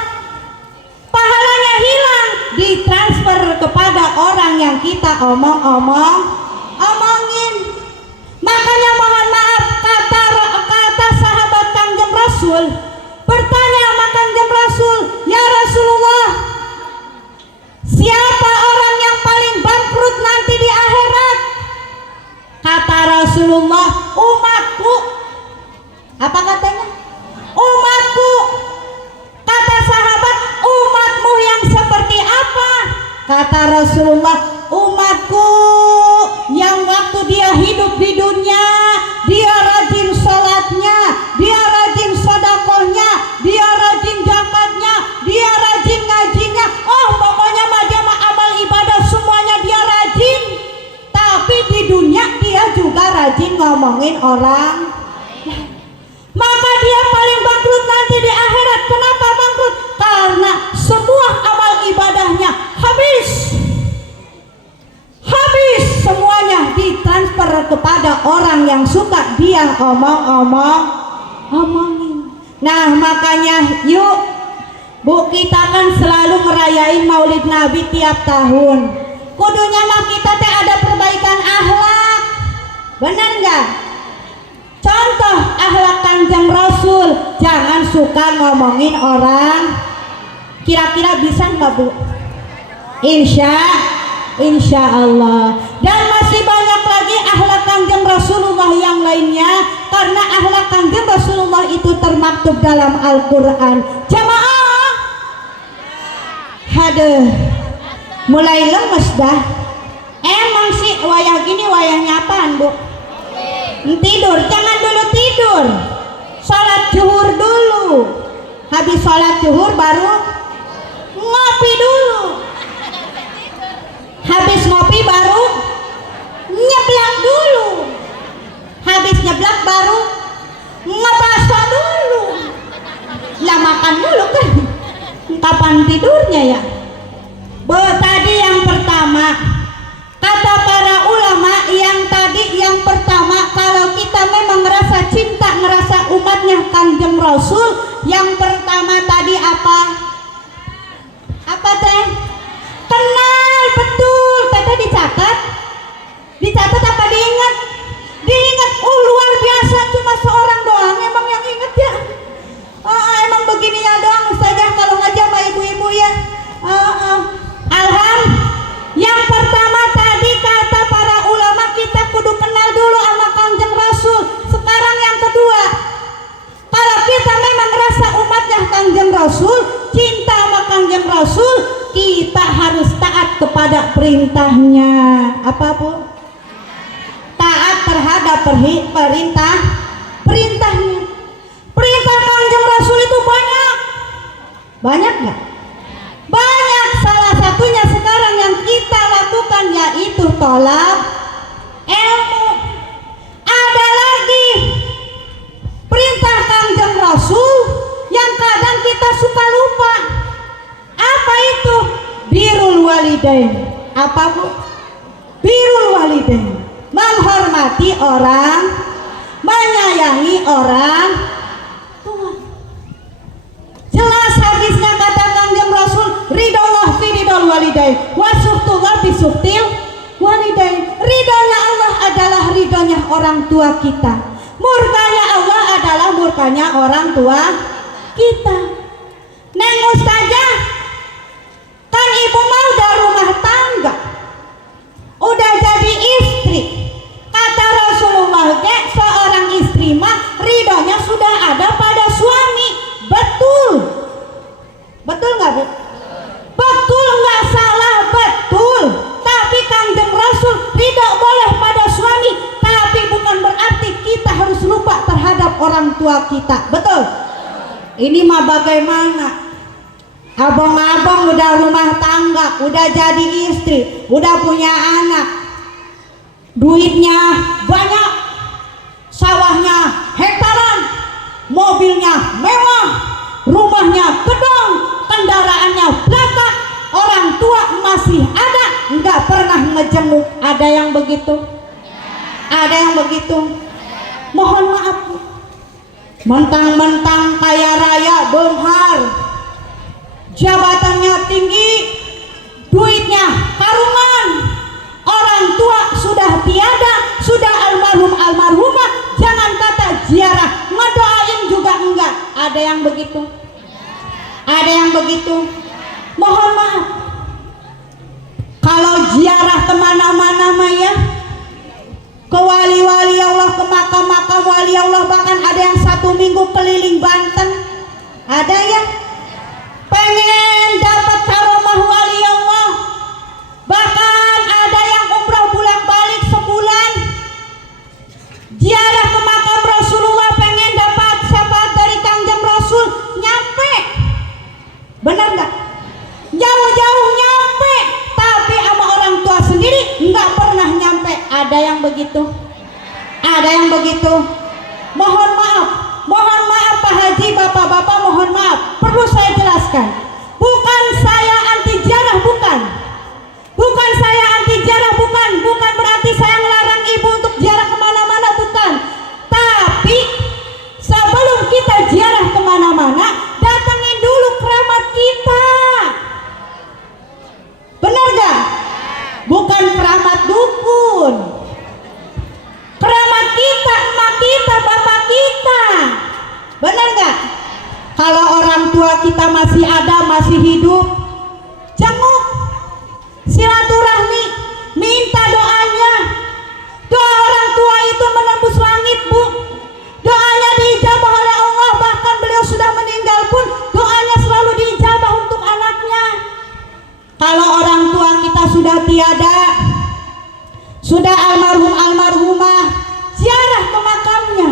Pahalanya hilang, ditransfer kepada orang yang kita omongin. Makanya mohon maaf, kata Rasulullah, umatku. Apa katanya? Umatku. Kata sahabat, umatmu yang seperti apa? Kata Rasulullah, umatku yang waktu dia hidup di dunia, dia rajin sholatnya, dia rajin sodakohnya, dia rajin zakatnya, dia rajin ngajinya. Oh, pokoknya mah amal ibadah semuanya dia rajin. Tapi di dunia dia juga rajin ngomongin orang. Maka dia paling bangkrut nanti di akhirat. Kenapa bangkrut? Karena semua amal ibadahnya habis semuanya ditransfer kepada orang yang suka dia omongin. Nah, makanya yuk Bu, kita kan selalu merayain Maulid Nabi tiap tahun. Kudunya mah kita teh ada perbaikan akhlak. Bener nggak? Contoh akhlak Kanjeng Rasul, jangan suka ngomongin orang. Kira-kira bisa nggak Bu? Insya Allah. Dan masih banyak lagi akhlak Kanjeng Rasulullah yang lainnya, karena akhlak Kanjeng Rasulullah itu termaktub dalam Al-Quran. Jamaah, haduh, mulai lemes dah. Emang sih wayah gini wayahnya apaan Bu? Tidur, jangan dulu tidur. Sholat zuhur dulu. Habis sholat zuhur baru ngopi dulu. Habis ngopi baru nyeblak dulu. Habis nyeblak baru ngebaso dulu. Lah makan dulu kan. Kapan tidurnya ya? Tadi yang pertama, kata para ulama yang pertama, kalau kita memang ngerasa cinta, ngerasa umatnya Kanjeng Rasul, yang pertama tadi apa? Apa teh? Kenal betul. Tete dicatat apa diingat? Diingat. Luar biasa, cuma seorang doang emang yang ingat ya. Emang begini ya doang Ustazah kalau ngajak sama ibu-ibu ya. Yang pertama tadi kata para ulama, kita kudu kenal dulu sama Kanjeng Rasul. Sekarang yang kedua, kalau kita memang rasa umatnya Kanjeng Rasul, cinta sama Kanjeng Rasul, kita harus taat kepada perintahnya. Apa Bu? Taat terhadap perintahnya. Perintah Kanjeng Rasul itu banyak nggak? Banyak. Salah satunya sekarang yang kita lakukan yaitu tolak ilmu. Ada lagi perintah Kanjeng Rasul yang kadang kita suka lupa. Apa itu? Birrul walidain. Apa Bu? Birrul walidain, menghormati orang, menyayangi orang tua. Jelas hadisnya kata Kanjeng Rasul, ridallah fi ridal walidain wa suhtullah bi suhtil walidain. Ridhonya Allah adalah ridhonya orang tua kita, murkanya Allah adalah murkanya orang tua kita. Neng Ustazah, kan ibu mau udah rumah tangga, udah jadi istri. Kata Rasulullah, seorang istri mah ridhonya sudah ada pada suami. Betul nggak Bu? Betul, nggak salah, betul. Tapi Kanjeng Rasul ridho boleh pada suami, tapi bukan berarti kita harus lupa terhadap orang tua kita. Betul? Ini mah bagaimana? Abang-abang udah rumah tangga, udah jadi istri, udah punya anak, duitnya banyak, sawahnya hektaran, mobilnya mewah, rumahnya gedung, kendaraannya belakang, orang tua masih ada, nggak pernah ngejenguk. Ada yang begitu? Ada yang begitu? Mohon maaf Bu, mentang-mentang kaya raya benghar, jabatannya tinggi, duitnya karungan, orang tua sudah tiada, sudah almarhumah, jangan kata ziarah, ngedoain juga enggak. Ada yang begitu? Ada yang begitu? Mohon maaf, kalau ziarah kemana-mana mah ya, ke wali-wali Allah, wali Allah, bahkan ada yang 1 minggu keliling Banten. Ada yang pengen dapat karomah wali Allah, bahkan ada yang umrah bolak-balik sebulan, ziarah ke makam Rasulullah, pengen dapat syafaat dari Kangjeng Rasul, nyampe. Benar nggak? Jauh-jauh nyampe, tapi sama orang tua sendiri nggak pernah nyampe. Ada yang begitu, ada yang begitu. Mohon maaf Pak Haji, bapak-bapak, mohon maaf, perlu saya jelaskan, bukan saya anti ziarah, bukan saya anti ziarah, bukan berarti saya melarang ibu untuk ziarah kemana-mana, bukan. Tapi sebelum kita ziarah kemana-mana, datangin dulu keramat kita. Benar gak? Bukan keramat dukun, keramat kita, emak kita, bapak kita. Benar gak? Kalau orang tua kita masih ada, masih hidup, jenguk, silaturahmi, minta doanya. Doa orang tua itu menembus langit, Bu. Doanya diijabah oleh Allah, bahkan beliau sudah meninggal pun doanya selalu diijabah untuk anaknya. Kalau orang tua kita sudah tiada, sudah almarhum almarhumah, ziarah ke makamnya,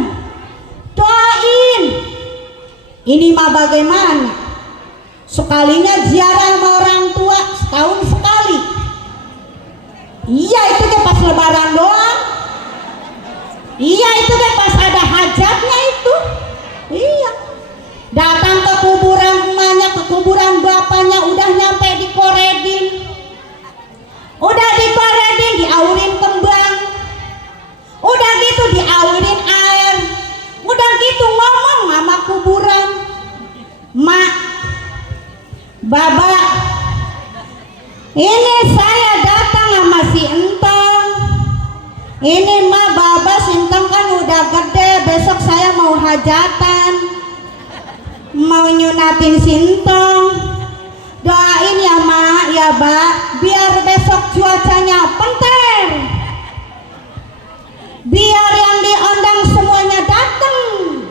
doain. Ini mah bagaimana? Sekalinya ziarah sama orang tua setahun sekali. Iya, itu deh pas lebaran doang. Iya, itu deh pas ada hajatnya itu. Iya. Datang ke kuburan emaknya, ke kuburan bapaknya, udah nyampe dikoredin. Udah dikoredin, diaurin kembang. Udah gitu diaurin air. Udah gitu ngomong sama kuburan. Mak, Baba, ini saya datang sama si Entong. Ini Mak, Baba, si Entong kan udah gede, besok saya mau hajatan, mau nyunatin si Entong. Doain ya Mak, ya Ba, biar besok cuacanya penter, biar yang diundang semuanya datang,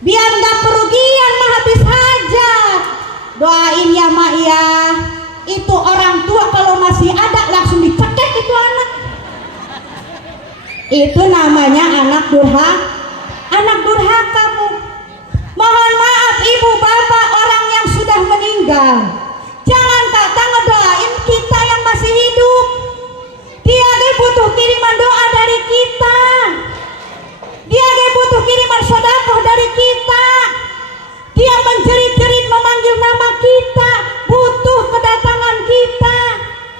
biar nggak kerugian mah habis hajat. Doain ya Mak ya. Itu orang tua kalau masih ada langsung dicekek itu anak. Itu namanya anak durhaka, Bu. Mohon maaf ibu bapak orang yang sudah meninggal, jangan kata ngedoain kita yang masih hidup. Dia butuh kiriman doa dari kita, dia butuh kiriman sedekah dari kita. Dia menjerit-jerit memanggil nama kita, butuh kedatangan kita.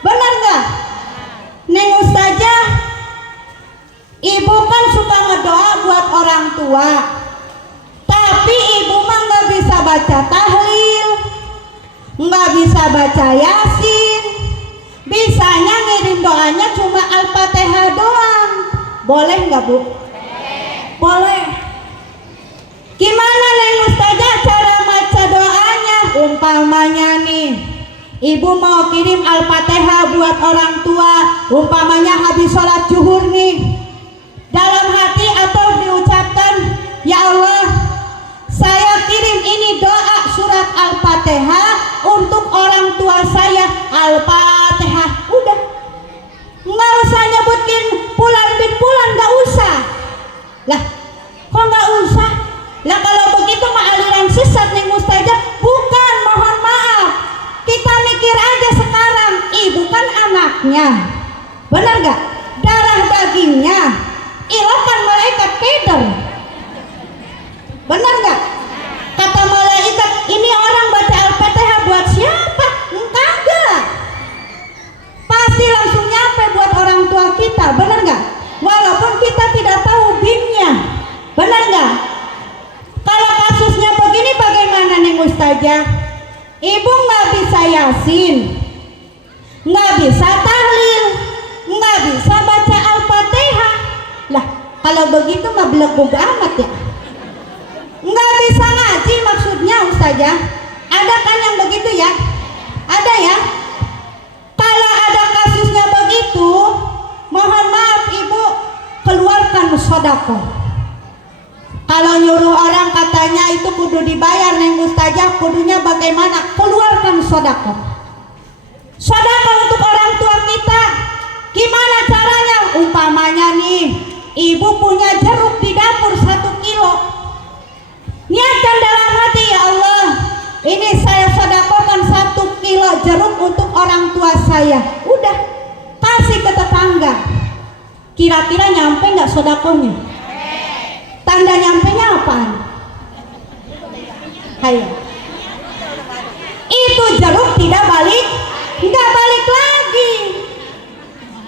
Benar nggak? Neng Ustazah, ibu kan suka ngedoa buat orang tua, tapi ibu mah nggak bisa baca tahlil, nggak bisa baca yasin, bisanya ngirim doanya cuma Al-Fatihah doang. Boleh nggak, Bu? Boleh. Gimana Neng Ustazah cara baca doanya? Umpamanya nih, ibu mau kirim Al-Fatihah buat orang tua, umpamanya habis sholat zuhur nih, dalam hati atau diucapkan, ya Allah, saya kirim ini doa surat Al-Fatihah untuk orang tua saya, Al-Fatihah. Udah, nggak usah nyebutin bulan bin bulan, nggak usah. Lah, kok nggak usah? Lah kalau begitu mah aliran sesat nih Ustazah. Bukan, mohon maaf, kita mikir aja sekarang, ibu kan anaknya, benar nggak? Darah dagingnya, ilakan malaikat keder. Benar nggak? Kata malaikat, ini orang baca Al-Fatihah buat siapa? Enggak. Pasti langsung nyampe buat orang tua kita, benar nggak? Walaupun kita tidak tahu binnya, benar nggak? Kalau kasusnya begini bagaimana nih Ustazah? Ibu nggak bisa yasin, nggak bisa tahlil, nggak bisa baca Al-Fatihah. Lah, kalau begitu mah belegug amat ya. Nggak bisa ngaji maksudnya Ustazah. Ada kan yang begitu ya? Ada ya? Kalau ada kasusnya begitu, mohon maaf ibu, keluarkan sedekah. Kalau nyuruh orang katanya itu kudu dibayar neng ustazah, kudunya bagaimana? Keluarkan sedekah. Sedekah untuk orang tua kita. Gimana caranya? Umpamanya nih, ibu punya jeruk di dapur 1 kilo. Niatkan dalam hati, ya Allah, ini saya sedekahkan 1 kilo jeruk untuk orang tua saya. Udah, kasih ke tetangga. Kira-kira nyampe nggak sedekahnya? Tanda nyampenya apaan? Hayo. Itu jeruk tidak balik, nggak balik lagi.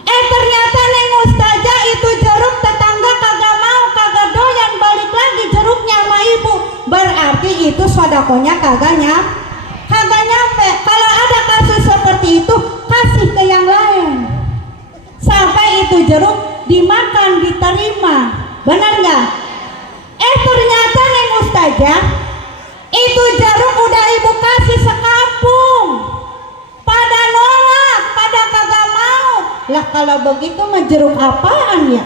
Ternyata neng ustazah itu jeruk tetangga kagak mau, kagak doyan, balik lagi jeruknya sama ibu. Berarti itu sedekahnya kagak nyampe. Kalau ada kasus seperti itu, kasih ke yang lain sampai itu jeruk dimakan, diterima. Benar nggak? Ternyata neng ustazah itu jeruk udah ibu kasih sekampung, pada nolak, pada kagak mau. Lah kalau begitu mah jeruk apaan ya?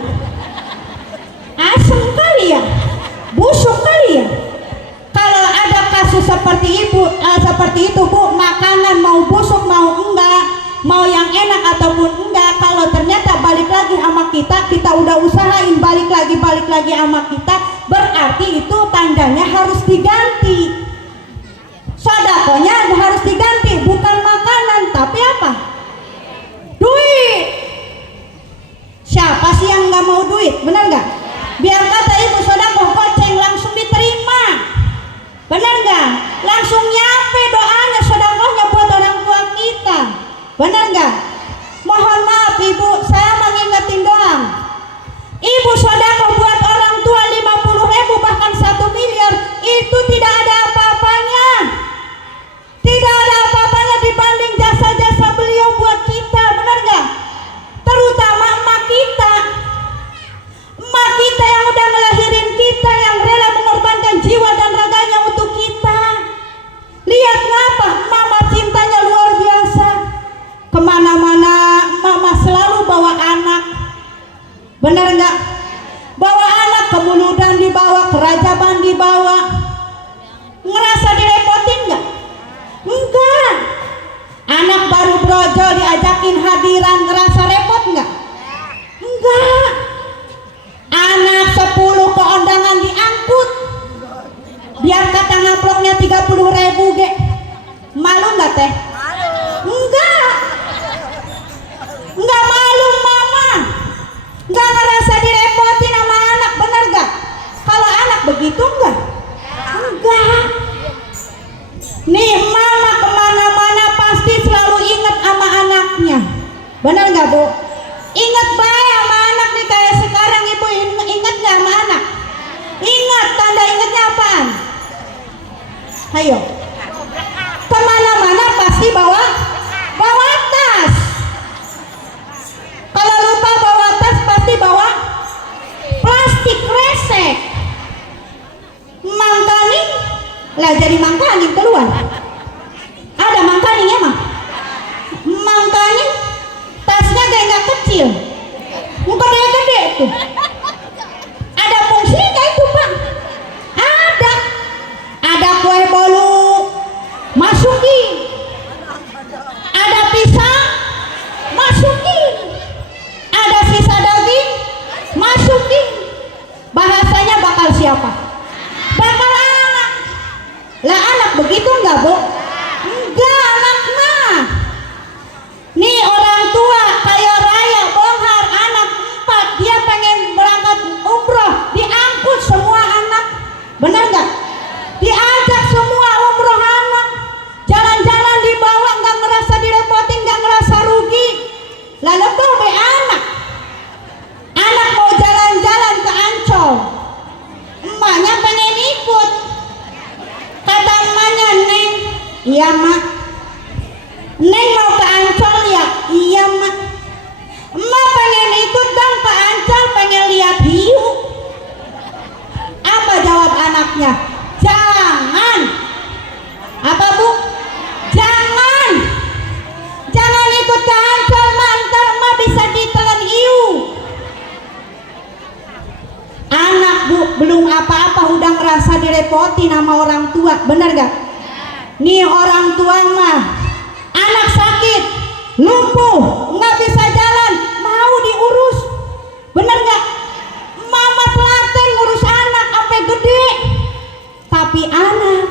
Asem kali ya, busuk kali ya. Kalau ada kasus seperti seperti itu bu, makanan mau busuk mau enggak, mau yang enak ataupun enggak, kalau ternyata balik lagi sama kita udah usahain balik lagi sama kita, berarti itu tandanya harus diganti. Sedekahnya harus diganti, bukan makanan tapi apa? Duit. Siapa sih yang nggak mau duit? Benar nggak? Biar kata ibu sedekah goceng langsung diterima. Benar nggak? Langsung nyampe doanya, sedekahnya buat orang tua kita. Benar nggak? Mohon maaf ibu, saya mengingetin doang. Ibu sedekah buat orang tua 50.000 bahkan 1 miliar, itu tidak ada apa-apanya. Tidak ada apa-apanya dibanding jasa-jasa beliau buat kita. Benar nggak? Terutama emak kita yang udah ngelahirin kita, yang rela mengorbankan jiwa dan raganya untuk kita. Lihat ngapa mama cintanya luar biasa. Kemana-mana mama selalu bawa anak. Benar nggak? Bawa anak, ke Buludan dibawa, ke Rajaban dibawa. Ngerasa direpotin nggak? Enggak. Anak baru brojol diajakin hadiran, ngerasa repot nggak? Enggak. Anak 10 ke undangan diangkut, biar kata ngamploknya 30.000 ge. Malu nggak teh? Enggak malu mama. Enggak ngerasa direpotin sama anak, bener gak? Kalau anak begitu enggak? Nih mama kemana-mana pasti selalu ingat sama anaknya. Bener gak bu? Ingat baik sama anak nih, kayak sekarang ibu ingat gak sama anak? Ingat, tanda ingatnya apaan? Ayo. Kemana-mana pasti bawa tas. Kalau lupa bawa tas pasti bawa plastik resek. Mangkaning lah, jadi mangkaning keluar. Ada mangkaning emang? Mangkaning tasnya gak kecil, muka gede tuh. Ada fungsinya itu bang. Ada kue bolu, masukin. Ada pisang, masukin. Ada sisa daging, masukin. Bahasanya bakal siapa? Bakal anak. Lah anak begitu enggak bu? Enggak, anak mah. Nih orang tua kaya raya bonghar, anak 4, dia pengen berangkat umroh, diangkut semua anak. Benar enggak? Diajak semua umroh anak, jalan-jalan dibawa, nggak ngerasa direpotin, nggak ngerasa rugi. Lalu tuh be anak mau jalan-jalan ke Ancol, emaknya pengen ikut. Kata emaknya, neng, iya mak. Neng mau ke Ancol ya? Iya mak. Emak pengen ikut dong ke Ancol, pengen lihat hiu. Apa jawab anaknya? Jangan. Apa bu? Jangan ikut ke Ancol, ntar emak bisa ditelan hiu. Anak bu, belum apa-apa udah ngerasa direpoti nama orang tua, bener gak? Nih orang tua mah anak sakit, lumpuh, nggak bisa jalan, mau diurus, bener gak? Mama telaten ngurus anak sampai gede, tapi anak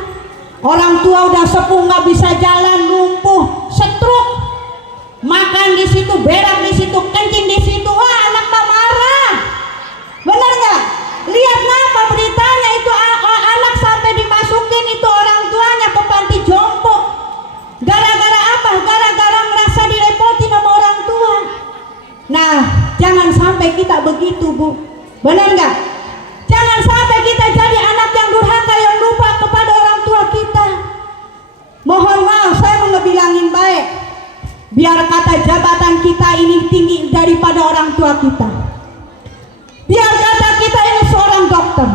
orang tua udah sepuh nggak bisa jalan, lumpuh, stroke, makan di situ, berak di situ, kencing di situ, wah anak mah marah, bener nggak? Lihat nama beritanya itu anak sampai dimasukin itu orang tuanya ke panti jompo, gara-gara apa? Gara-gara merasa direpoti sama orang tua. Nah, jangan sampai kita begitu, Bu, bener nggak? Jangan sampai kita jadi anak yang durhaka, yang lupa kepada orang tua kita. Mohon maaf, saya mau ngebilangin baik, biar kata jabatan kita ini tinggi daripada orang tua kita, biar kata kita ini seorang dokter,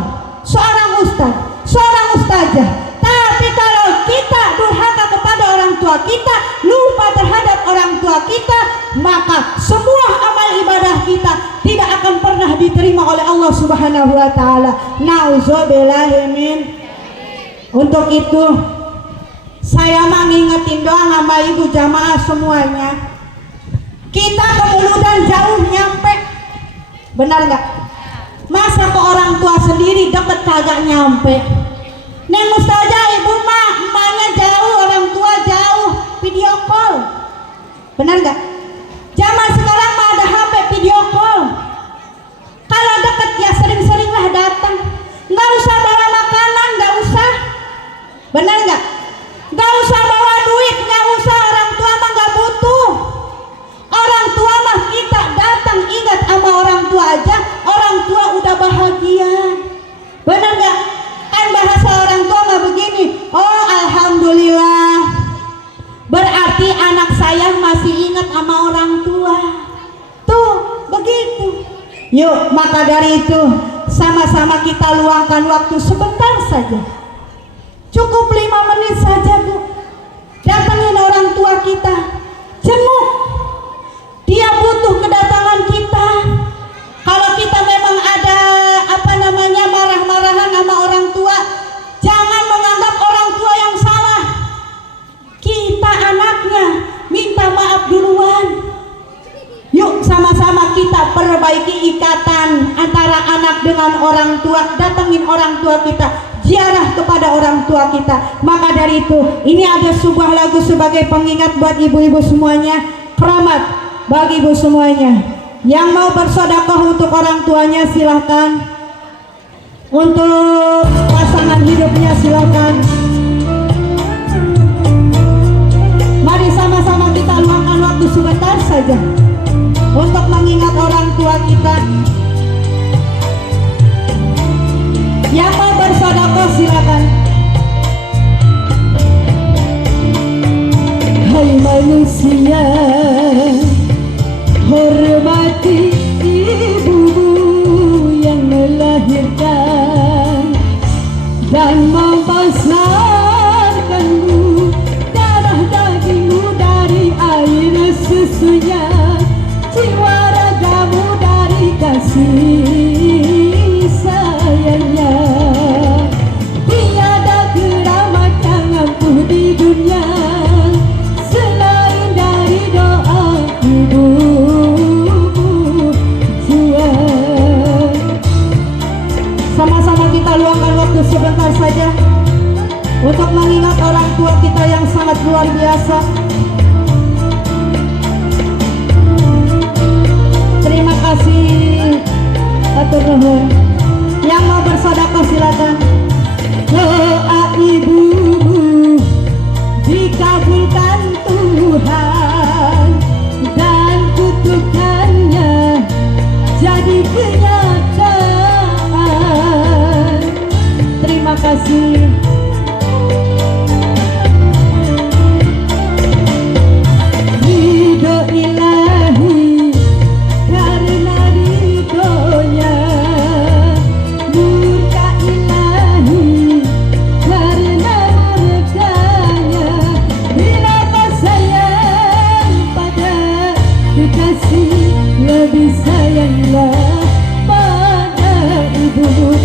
seorang ustaz, seorang ustazah, tapi kalau kita durhaka kepada orang tua kita, lupa terhadap orang tua kita, maka semua amal ibadah kita tidak akan pernah diterima oleh Allah Subhanahu wa taala. Nauzubillahimin. Untuk itu saya mengingetin doa sama ibu jamaah semuanya. Kita kemuludan jauh nyampe, benar nggak? Masa ke orang tua sendiri deket kagak nyampe? Neng ustazah, ibu mah emaknya jauh, orang tua jauh, video call, benar nggak? Zaman sekarang mah ada HP video call. Kalau deket ya sering-seringlah datang, nggak usah bawa makanan, nggak usah, benar nggak? Nggak usah bawa duit, nggak usah, orang tua mah nggak butuh. Orang tua mah kita datang ingat sama orang tua aja, orang tua udah bahagia, benar nggak? Kan bahasa orang tua mah begini, oh alhamdulillah, berarti anak saya masih ingat sama orang tua. Tuh begitu. Yuk, maka dari itu sama-sama kita luangkan waktu sebentar saja, cukup 5 menit saja, Bu, datangin orang tua kita, jenguk. Dia butuh kedatangan kita. Kalau kita memang ada marah-marahan sama orang tua, jangan menganggap orang tua yang salah. Kita anaknya, minta maaf duluan. Yuk sama-sama kita perbaiki ikatan antara anak dengan orang tua, datengin orang tua kita, ziarah kepada orang tua kita. Maka dari itu, ini ada sebuah lagu sebagai pengingat buat ibu-ibu semuanya, keramat bagi ibu semuanya. Yang mau bersedekah untuk orang tuanya silahkan, untuk pasangan hidupnya silahkan. Mari sama-sama kita luangkan waktu sebentar saja untuk mengingat orang tua kita. Yang mau bersedekah silakan. Hai manusia, hormati ibumu yang melahirkan dan membesarkanmu, darah dagingmu dari air susunya, jiwa ragamu dari kasih sayangnya. Tiada keramat yang ampuh di dunia selain dari doa ibumu jua. Sama-sama kita luangkan waktu sebentar saja untuk mengingat orang tua kita yang sangat luar biasa. Terima kasih, atur nuhun. Yang mau bersedekah silakan. Doa ibumu dikabulkan Tuhan dan kutukannya jadi kenyataan. Terima kasih. Ridho ilahi karena ridhonya, murka ilahi karena murkanya. Bila kau sayang pada kekasih, lebih sayanglah pada ibumu.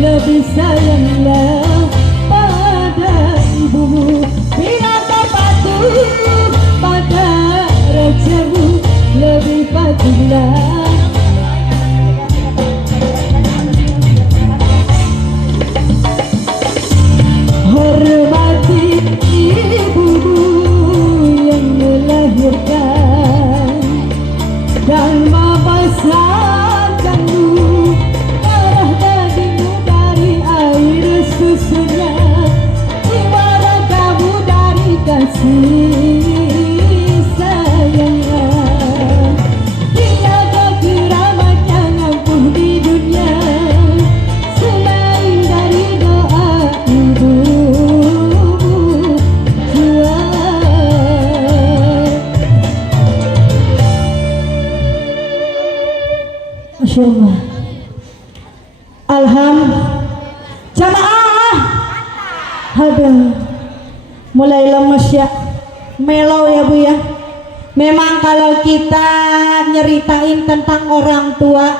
lebih sayanglah pada ibumu. Bila kau patuh pada rajamu, lebih patuhlah. Hormati ibumu yang melahirkan dan membesarkanmu, darah dagingmu dari air susunya, jiwa ragamu dari kasih sayangnya. Tiada keramat yang ampuh di dunia selain dari doa ibumu jual. Masya Allah. Jamaah, aduh, mulai lemes ya, melau ya Bu ya. Memang kalau kita nyeritain tentang orang tua,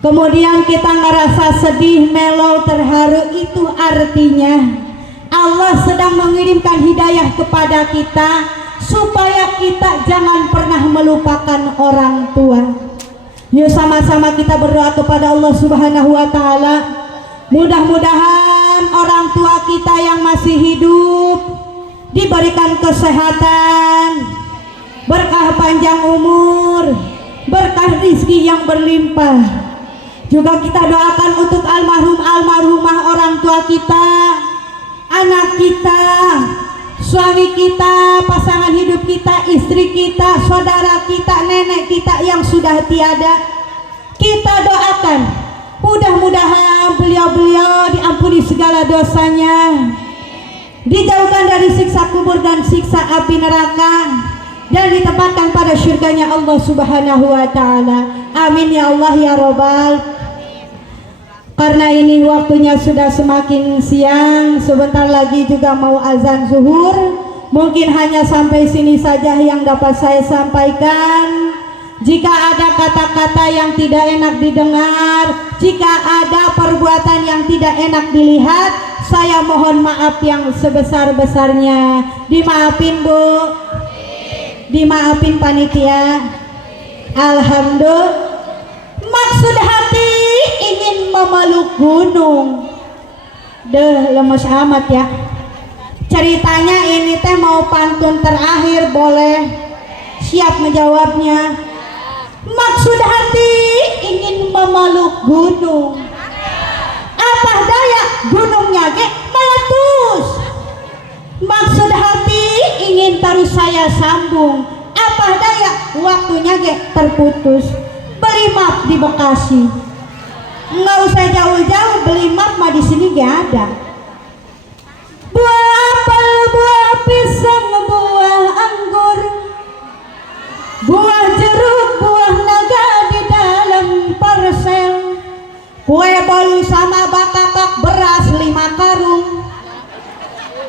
kemudian kita ngerasa sedih, melau, terharu, itu artinya Allah sedang mengirimkan hidayah kepada kita supaya kita jangan pernah melupakan orang tua. Yuk sama-sama kita berdoa kepada Allah Subhanahu wa Ta'ala. Mudah-mudahan orang tua kita yang masih hidup diberikan kesehatan, berkah panjang umur, berkah rizki yang berlimpah. Juga kita doakan untuk almarhumah orang tua kita, anak kita, suami kita, pasangan hidup kita, istri kita, saudara kita, nenek kita yang sudah tiada. Kita doakan mudah-mudahan beliau-beliau diampuni segala dosanya, dijauhkan dari siksa kubur dan siksa api neraka, dan ditempatkan pada syurganya Allah Subhanahu wa Ta'ala. Amin ya Allah ya Robbal. Karena ini waktunya sudah semakin siang, sebentar lagi juga mau azan zuhur. Mungkin hanya sampai sini saja yang dapat saya sampaikan. Jika ada kata-kata yang tidak enak didengar, jika ada perbuatan yang tidak enak dilihat, saya mohon maaf yang sebesar-besarnya. Dimaafin Bu, dimaafin panitia. Alhamdulillah. Maksud hati ingin memeluk gunung. Deh, lemes amat ya. Ceritanya ini teh mau pantun terakhir, boleh? Siap menjawabnya? Maksud hati ingin memeluk gunung, apa daya gunungnya ge meletus. Maksud hati ingin terus saya sambung, apa daya waktunya ge terputus. Beli map di Bekasi, nggak usah jauh-jauh, beli map mah di sini gak ada. Buah apel, buah pisang, buah anggur, buah jeruk, buah naga di dalam parsel, kue bolu sama bakak beras 5 karung.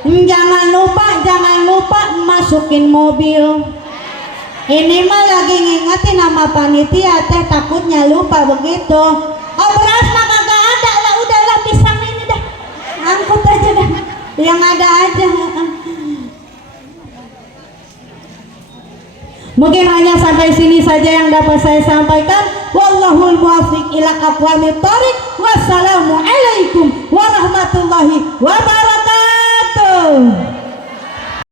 Jangan lupa masukin mobil. Ini mah lagi ngingetin nama panitia teh, takutnya lupa begitu. Oh beras mah kagak ada lah, udahlah pisang ini dah, angkut aja dah, yang ada aja. Mungkin hanya sampai sini saja yang dapat saya sampaikan. Wallahul muwaffiq ila aqwamit thoriq. Wassalamualaikum warahmatullahi wabarakatuh.